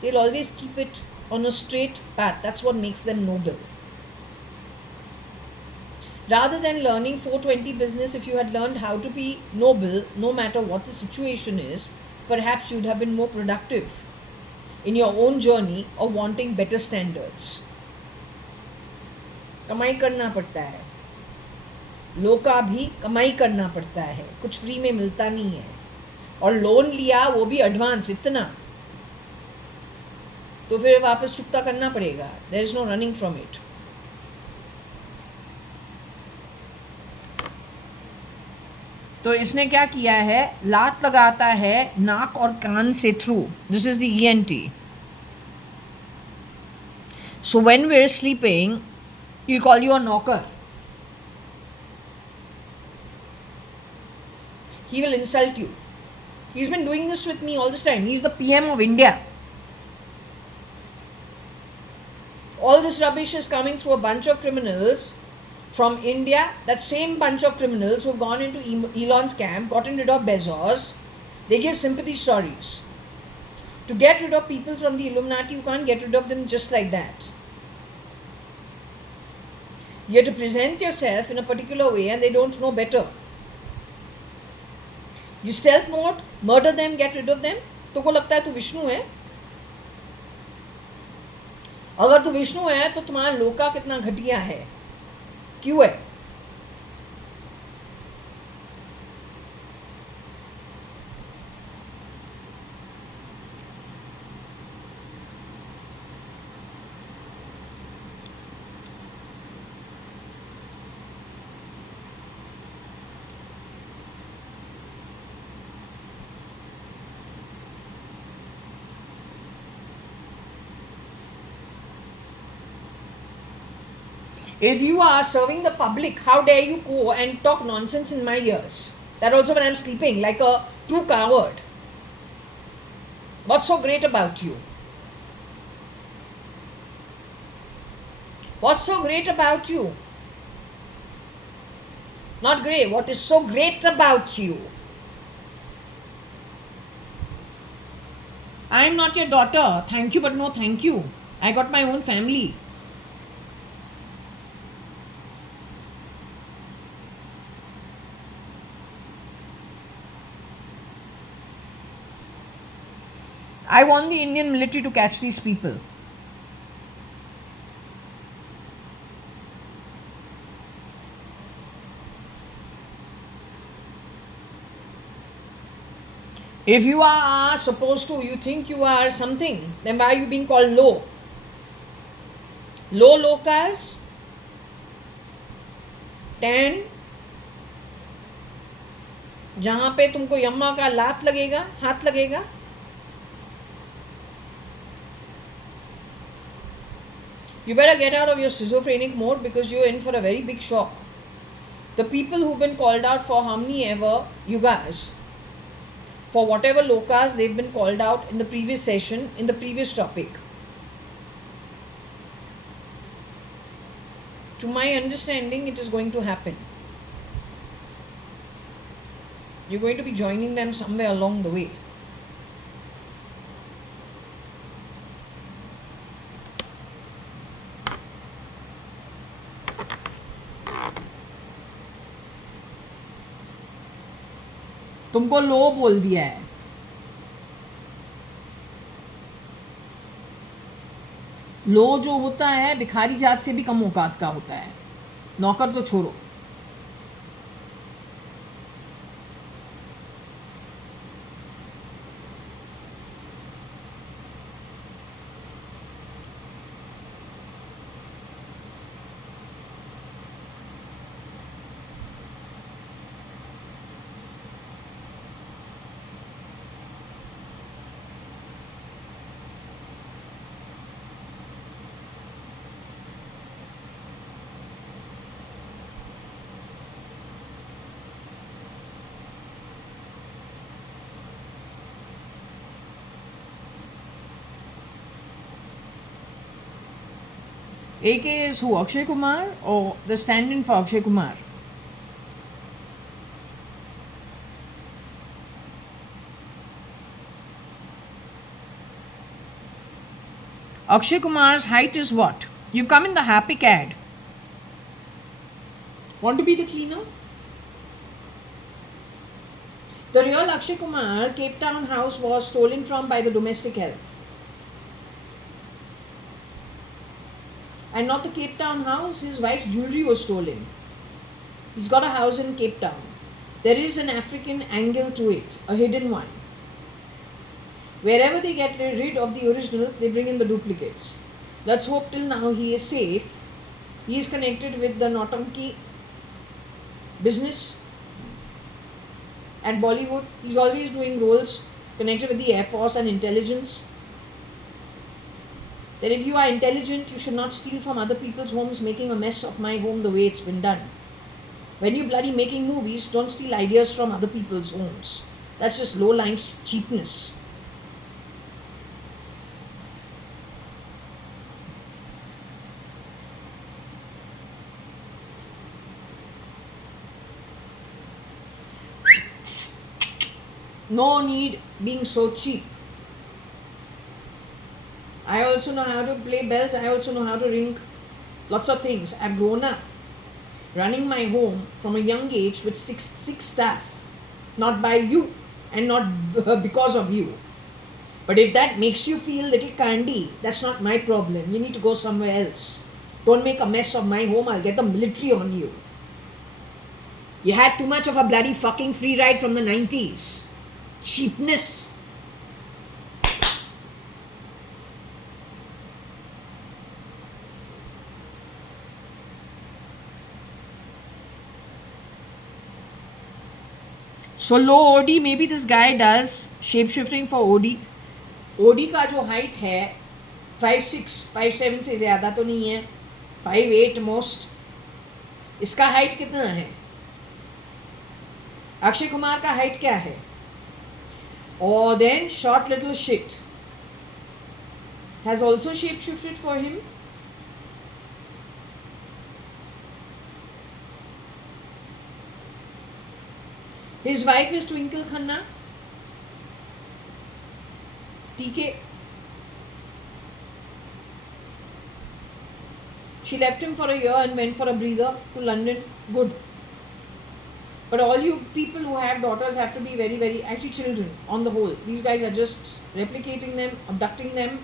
they'll always keep it on a straight path. That's what makes them noble. Rather than learning 420 business, if you had learned how to be noble, no matter what the situation is, perhaps you'd have been more productive in your own journey of wanting better standards. कमाई करना पड़ता है, लोका भी कमाई करना पड़ता है, कुछ फ्री में मिलता नहीं है, और लोन लिया वो भी एडवांस इतना, तो फिर वापस चुकता करना पड़ेगा. There is no running from it. तो इसने क्या किया है, लात लगाता है नाक और कान से through. This is the ENT. So when we're sleeping, he'll call you a knocker. He will insult you. He's been doing this with me all this time. He's the PM of India. All this rubbish is coming through a bunch of criminals from India. That same bunch of criminals who have gone into Elon's camp, gotten rid of Bezos. They give sympathy stories. To get rid of people from the Illuminati, you can't get rid of them just like that. You have to present yourself in a particular way and they don't know better. You stealth mode, murder them, get rid of them. तो को लगता है तू विष्णु है. अगर तू विष्णु है तो तुम्हारा लोका कितना घटिया है, क्यों है? If you are serving the public, how dare you go and talk nonsense in my ears? That also when I'm sleeping, like a true coward. What's so great about you? What's so great about you? Not great. What is so great about you? I'm not your daughter. Thank you, but no thank you. I got my own family. I want the Indian military to catch these people. If you are supposed to, you think you are something, then why are you being called low? Low lokas, 10, जहाँ पे तुमको यम्मा का लात लगेगा, हाथ लगेगा. You better get out of your schizophrenic mode because you're in for a very big shock. The people who've been called out for how many ever yugas, for whatever lokas they've been called out in the previous session, in the previous topic. To my understanding, it is going to happen. You're going to be joining them somewhere along the way. तुमको लो बोल दिया है. लो जो होता है भिखारी जात से भी कम औकात का होता है. नौकर तो छोड़ो. AK is who? Akshay Kumar or the stand-in for Akshay Kumar? Akshay Kumar's height is what? You've come in the happy cad. Want to be the cleaner? The real Akshay Kumar Cape Town house was stolen from by the domestic help. And not the Cape Town house, his wife's jewelry was stolen. He's got a house in Cape Town. There is an African angle to it, a hidden one. Wherever they get rid of the originals, they bring in the duplicates. Let's hope till now he is safe. He is connected with the Nautanki business. at Bollywood. He's always doing roles connected with the Air Force and intelligence. That if you are intelligent, you should not steal from other people's homes, making a mess of my home the way it's been done. When you bloody making movies, don't steal ideas from other people's homes. That's just low-lying cheapness. No need being so cheap. I also know how to play bells. I also know how to ring lots of things. I've grown up running my home from a young age with six staff. Not by you and not because of you. But if that makes you feel little candy, that's not my problem. You need to go somewhere else. Don't make a mess of my home. I'll get the military on you. You had too much of a bloody fucking free ride from the 90s. Cheapness. So low OD, maybe this guy does shape-shifting for OD. OD का जो height है 5'6", 5'7" से ज़्यादा तो नहीं है, 5'8" most. इसका height कितना है? अक्षय कुमार का height क्या है? Or then short little shit has also shape-shifted for him. His wife is Twinkle Khanna. TK. She left him for a year and went for a breather to London. Good. But all you people who have daughters have to be very, very, actually children on the whole. These guys are just replicating them, abducting them,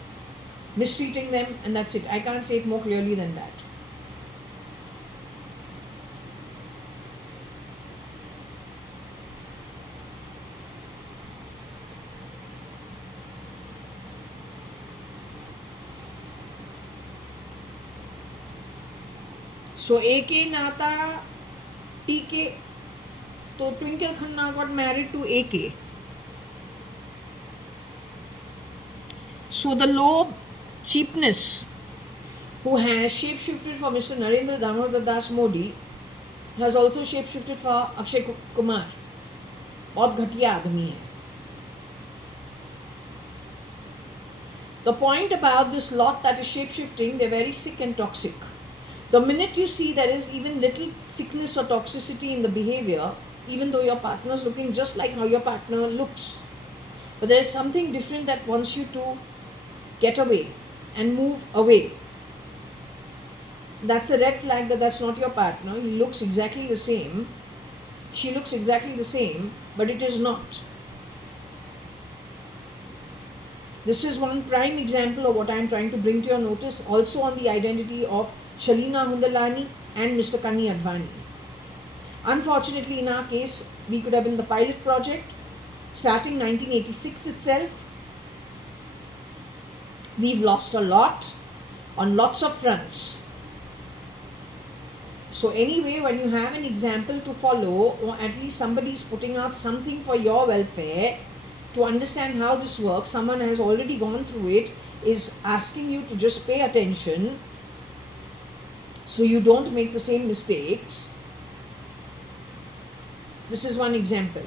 mistreating them, and that's it. I can't say it more clearly than that. So AK Nata TK. So Twinkle Khanna got married to AK. So the low cheapness who has shape-shifted for Mr. Narotamdas Modi has also shape-shifted for Akshay Kumar. बहुत घटिया आदमी है. The point about this lot that is shape-shifting, they're very sick and toxic. The minute you see there is even little sickness or toxicity in the behavior, even though your partner is looking just like how your partner looks, but there is something different that wants you to get away and move away. That's a red flag that that's not your partner. He looks exactly the same. She looks exactly the same, but it is not. This is one prime example of what I am trying to bring to your notice, also on the identity of Shalina Hundalani and Mr. JAYA.ADVANI. Unfortunately, in our case, we could have been the pilot project starting 1986 itself. We've lost a lot on lots of fronts. So anyway, when you have an example to follow, or at least somebody is putting out something for your welfare, to understand how this works, someone has already gone through it, is asking you to just pay attention so you don't make the same mistakes. This is one example.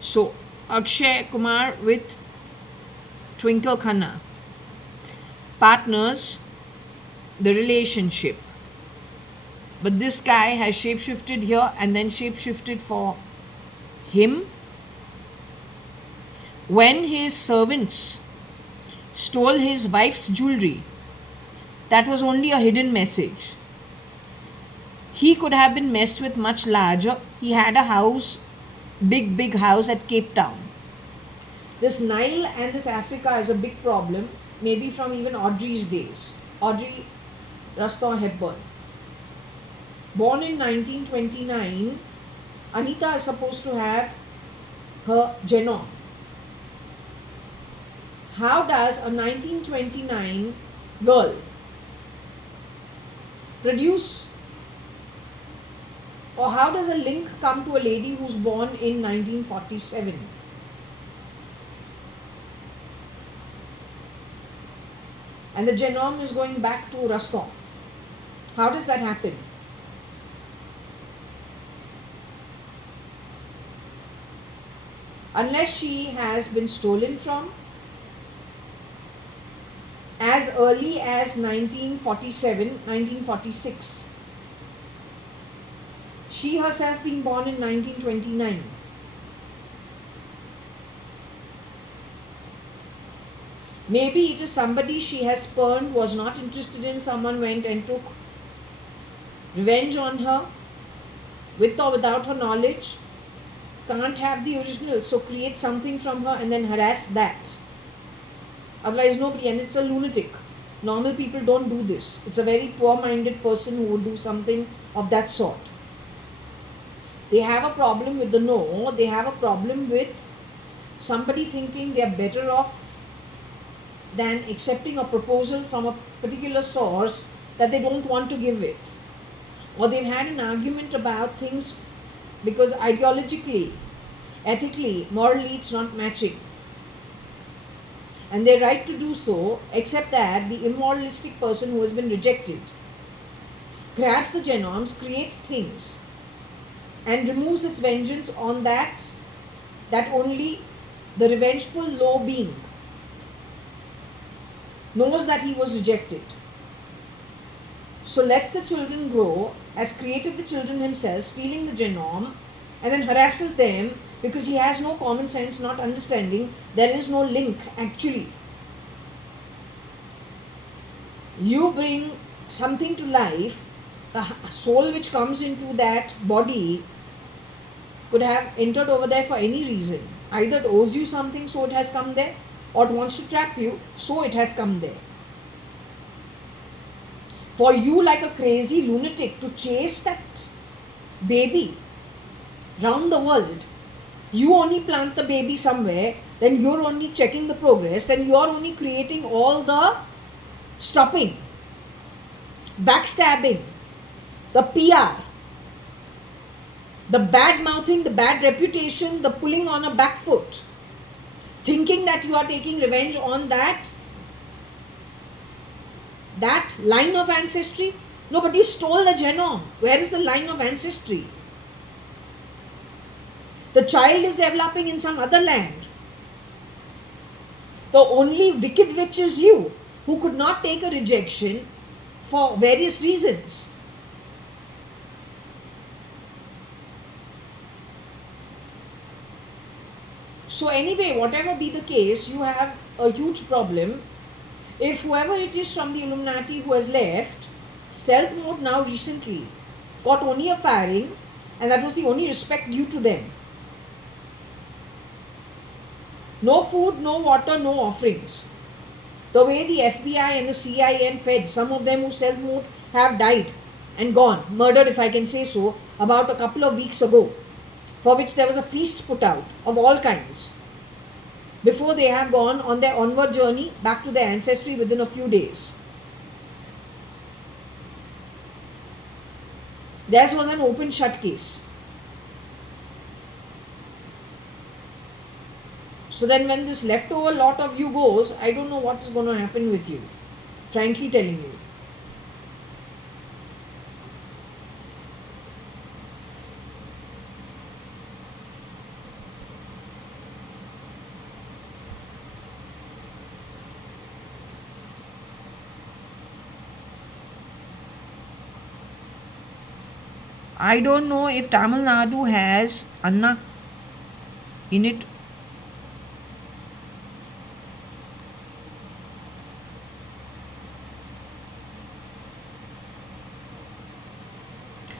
So, Akshay Kumar with Twinkle Khanna. Partners, the relationship. But this guy has shape-shifted here and then shape-shifted for him. When his servants stole his wife's jewelry, that was only a hidden message. He could have been messed with much larger. He had a house, big house at Cape Town. This Nile and this Africa is a big problem, maybe from even Audrey's days. Audrey Raston Hepburn. Born in 1929, Anita is supposed to have her genome. how does a 1929 girl produce, or how does a link come to a lady who's born in 1947? And the genome is going back to Rostom. How does that happen? Unless she has been stolen from as early as 1947, 1946. She herself being born in 1929. Maybe it is somebody she has spurned, was not interested in, someone went and took revenge on her with or without her knowledge. Can't have the original, so create something from her and then harass that. Otherwise nobody, and it's a lunatic. Normal people don't do this. It's a very poor-minded person who would do something of that sort. They have a problem with the no, they have a problem with somebody thinking they are better off than accepting a proposal from a particular source that they don't want to give it. Or they've had an argument about things because ideologically, ethically, morally it's not matching. And they're right to do so, except that the immoralistic person who has been rejected grabs the genomes, creates things, and removes its vengeance on that only the revengeful low being knows that he was rejected. So lets the children grow, has created the children himself, stealing the genome, and then harasses them because he has no common sense, not understanding there is no link actually. You bring something to life, the soul which comes into that body could have entered over there for any reason. Either it owes you something, so it has come there, or it wants to trap you, so it has come there. For you, like a crazy lunatic, to chase that baby round the world, you only plant the baby somewhere, then you're only checking the progress, then you're only creating all the stopping, backstabbing, the PR, the bad mouthing, the bad reputation, the pulling on a back foot, thinking that you are taking revenge on that line of ancestry. Nobody stole the genome. Where is the line of ancestry? The child is developing in some other land. The only wicked witch is you, who could not take a rejection for various reasons. So anyway, whatever be the case, you have a huge problem. If whoever it is from the Illuminati who has left, stealth mode now recently, got only a firing, and that was the only respect due to them. No food, no water, no offerings. The way the FBI and the CIA and Feds, some of them who stealth mode have died and gone, murdered if I can say so, about a couple of weeks ago, for which there was a feast put out of all kinds, before they have gone on their onward journey back to their ancestry within a few days. Theirs was an open shut case. So then when this leftover lot of you goes, I don't know what is going to happen with you, frankly telling you. I don't know if Tamil Nadu has Anna in it.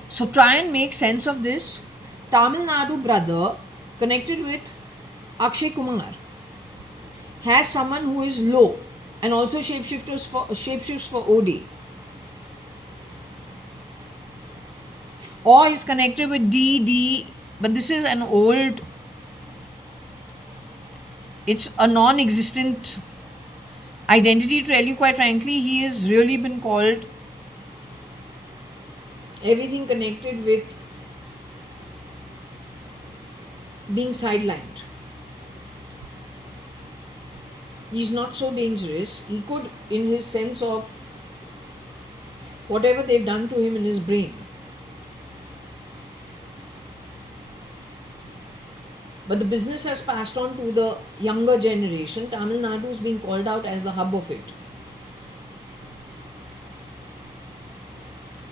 So try and make sense of this. Tamil Nadu brother connected with Akshay Kumar has someone who is low and also shapeshifts for OD. Or is connected with D, but this is an old, it's a non-existent identity, to tell you quite frankly, he has really been called everything connected with being sidelined. He's not so dangerous. He could, in his sense of whatever they've done to him in his brain. But the business has passed on to the younger generation. Tamil Nadu is being called out as the hub of it.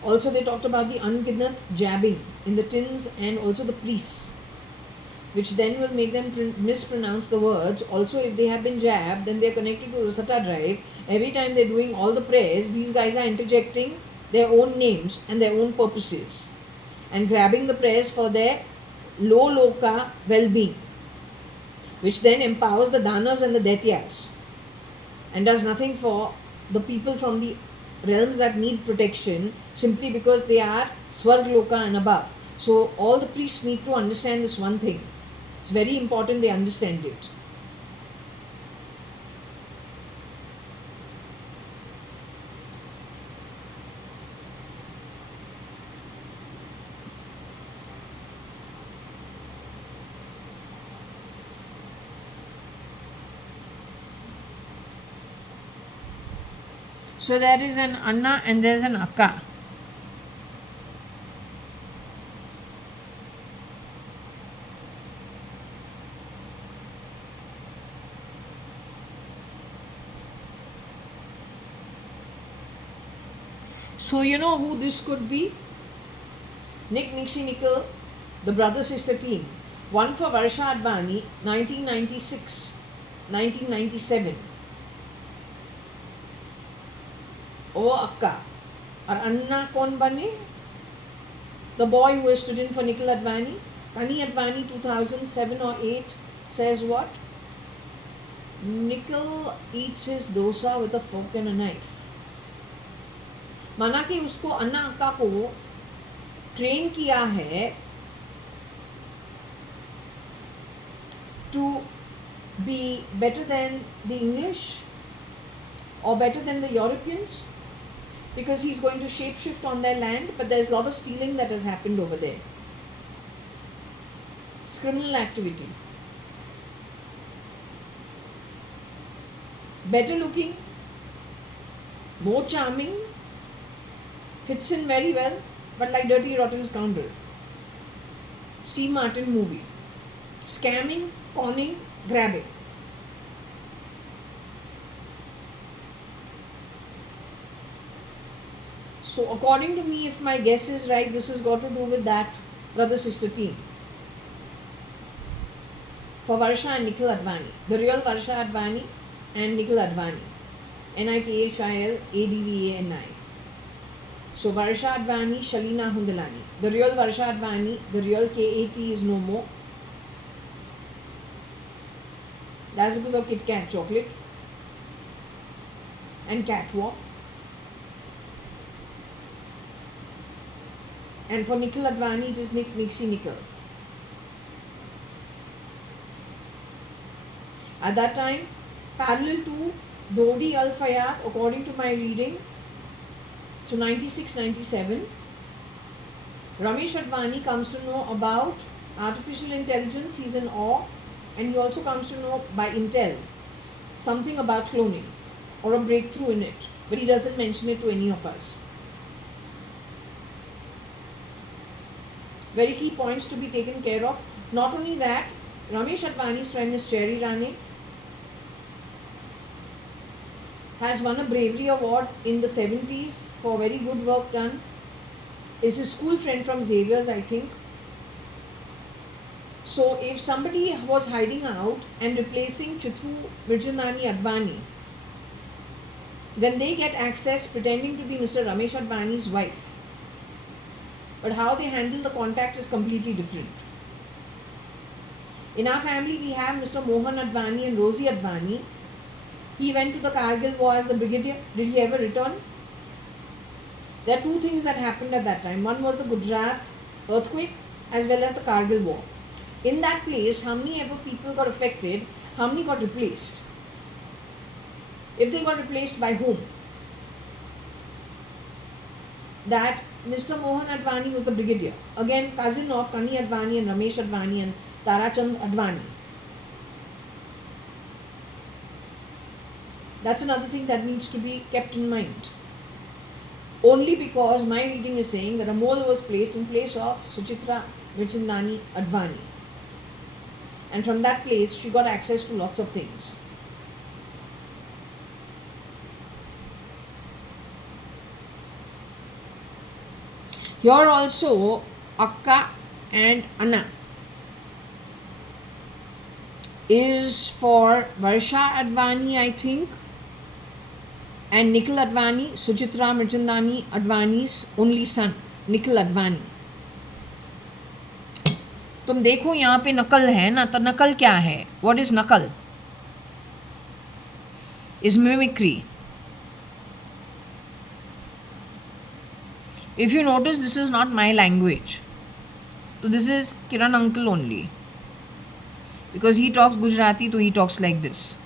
Also, they talked about the unginnat jabbing in the tins and also the priests, which then will make them mispronounce the words. Also, if they have been jabbed, then they're connected to the SATA drive. Every time they're doing all the prayers, these guys are interjecting their own names and their own purposes and grabbing the prayers for their low loka well-being, which then empowers the danavs and the daityas and does nothing for the people from the realms that need protection simply because they are swarg loka and above. So all the priests need to understand this one thing. It's very important they understand it. So there is an Anna and there is an Akka. So you know who this could be? Nick, Nixie, Nickel, the brother-sister team. One for JAYA.ADVANI, 1996, 1997. O Akka. Or Anna kon bane? The boy who has stood in for Nikhil Advani. Kani Advani 2007 or 8 says what? Nikhil eats his dosa with a fork and a knife. माना कि उसको अन्ना अक्का को train किया है to be better than the English or better than the Europeans, because he's going to shapeshift on their land, but there's a lot of stealing that has happened over there. It's criminal activity. Better looking, more charming, fits in very well, but like Dirty Rotten Scoundrel. Steve Martin movie. Scamming, conning, grabbing. So according to me, if my guess is right, this has got to do with that brother-sister team. For Varsha and Nikhil Advani. The real Varsha Advani and Nikhil Advani. Nikhil. So Varsha Advani, Shalina Hundalani. The real Varsha Advani, the real Kat is no more. That's because of Kit Kat chocolate and catwalk. And for Nikhil Advani, it is Nixie Nickel. At that time, parallel to Dodi Al Fayyad, according to my reading, so 96-97, Ramesh Advani comes to know about artificial intelligence. He's in awe, and he also comes to know by intel something about cloning or a breakthrough in it, but he doesn't mention it to any of us. Very key points to be taken care of. Not only that, Ramesh Advani's friend is Cherry Rane, has won a bravery award in the 70s for very good work done. Is his school friend from Xavier's, I think. So if somebody was hiding out and replacing Chitru Virjunani Advani, then they get access pretending to be Mr. Ramesh Advani's wife. But how they handle the contact is completely different. In our family, we have Mr. Mohan Advani and Rosie Advani. He went to the Kargil war as the brigadier. Did he ever return? There are two things that happened at that time. One was the Gujarat earthquake as well as the Kargil war. In that place, how many ever people got affected, how many got replaced? if they got replaced by whom? That Mr. Mohan Advani was the brigadier. Again, cousin of Kani Advani and Ramesh Advani and Tarachand Advani. That's another thing that needs to be kept in mind. Only because my reading is saying that Amol was placed in place of Suchitra Mirchandani Advani. And from that place, she got access to lots of things. Here also, Akka and Anna is for Varsha Advani, I think, and Nikhil Advani, Suchitra Mirchandani Advani's only son, Nikhil Advani. तुम देखो यहाँ पे नकल है ना, तो नकल क्या है? What is नकल? Is mimicry. If you notice, this is not my language. So this is Kiran uncle only. Because he talks Gujarati, so he talks like this.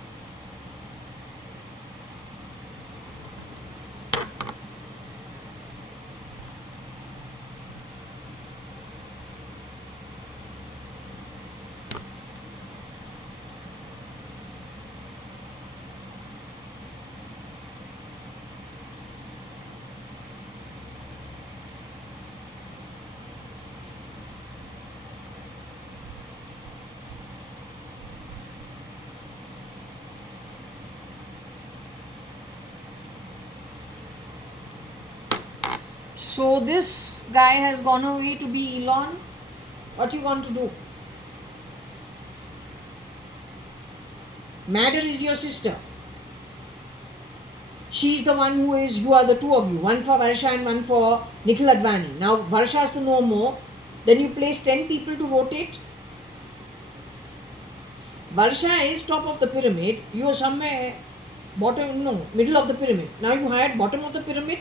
So this guy has gone away to be Elon. What are you going to do? Matter is your sister. She's the one who is, you are the two of you. One for Varsha and one for Nikhil Advani. Now Varsha has to know more. Then you place 10 people to rotate. Varsha is top of the pyramid. You are somewhere bottom, no, middle of the pyramid. Now you hired bottom of the pyramid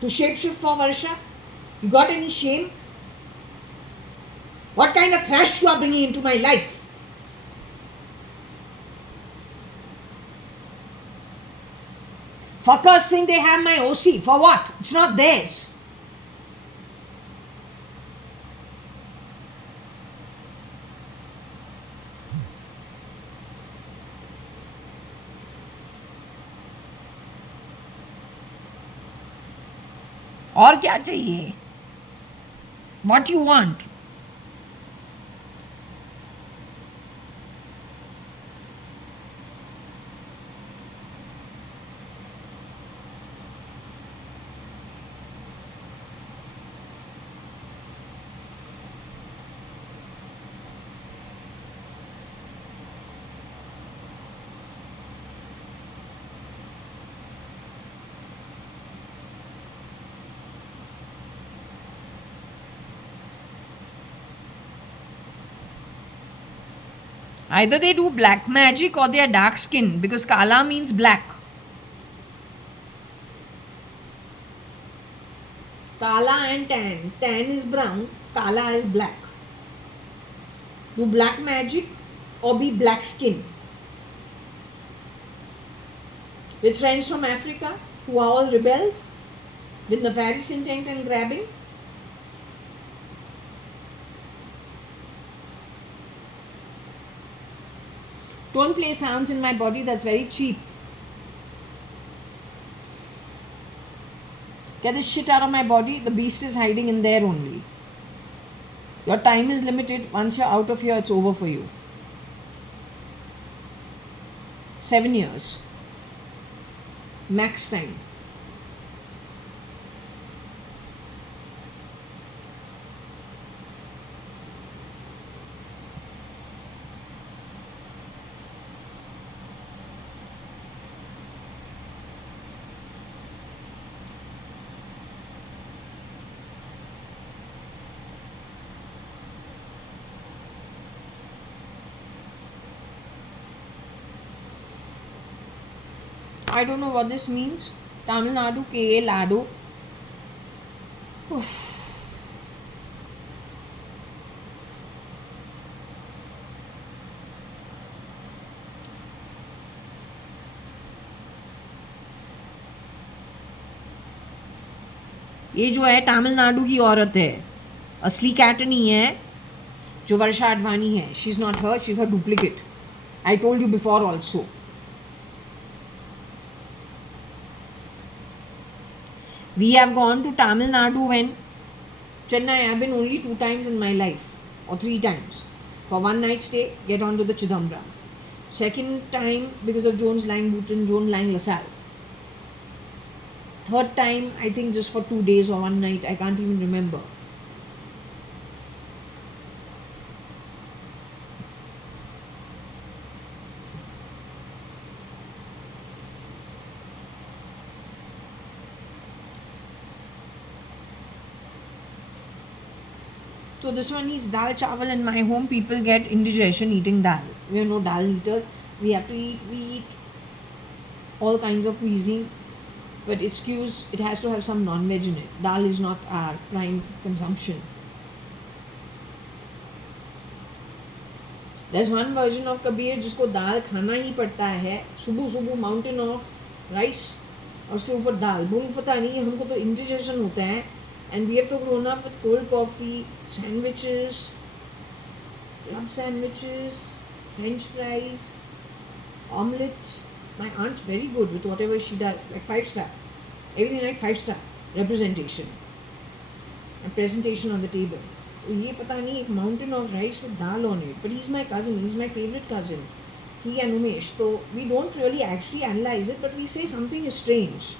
to shapeshift for Varsha. You got any shame? What kind of trash you are bringing into my life? Fuckers think they have my OC. For what? It's not theirs. और क्या चाहिए? What you want? Either they do black magic or they are dark skinned, because Kala means black. Kala and tan. Tan is brown, Kala is black. Do black magic or be black skin. With friends from Africa who are all rebels with nefarious intent and grabbing. Don't play sounds in my body, that's very cheap. Get this shit out of my body, the beast is hiding in there only. Your time is limited, once you're out of here, it's over for you. 7 years. Max time. I don't know what this means. Tamil Nadu, K.A. Lado. ये जो है तमिलनाडु की औरत है, असली कैटनी है जो वर्षा आडवाणी है. She is not her, she is her duplicate. I told you before also. We have gone to Tamil Nadu when Chennai. I have been only 2 times in my life, or 3 times. For one night stay, get on to the Chidambaram. Second time because of Jones lying Bhutan, Jones lying LaSalle. Third time, I think just for 2 days or one night, I can't even remember. So this one is dal chawal. In my home, people get indigestion eating dal. We are no dal eaters. We eat all kinds of cuisine, but excuse, it has to have some non-veg in it. Dal is not our prime consumption. There's one version of Kabir जिसको दाल खाना ही पड़ता है. सुबह सुबह mountain of rice और उसके ऊपर दाल. बोल पता नहीं, हमको तो इंडिजेशन होता है. And we have to grown up with cold coffee, sandwiches, club sandwiches, French fries, omelets. My aunt's very good with whatever she does, like 5-star. Everything like 5-star representation and presentation on the table. तो ये पता नहीं, एक mountain of rice with dal on it. But he's my cousin. He's my favorite cousin. He and Umesh. So we don't really actually analyze it, but we say something is strange.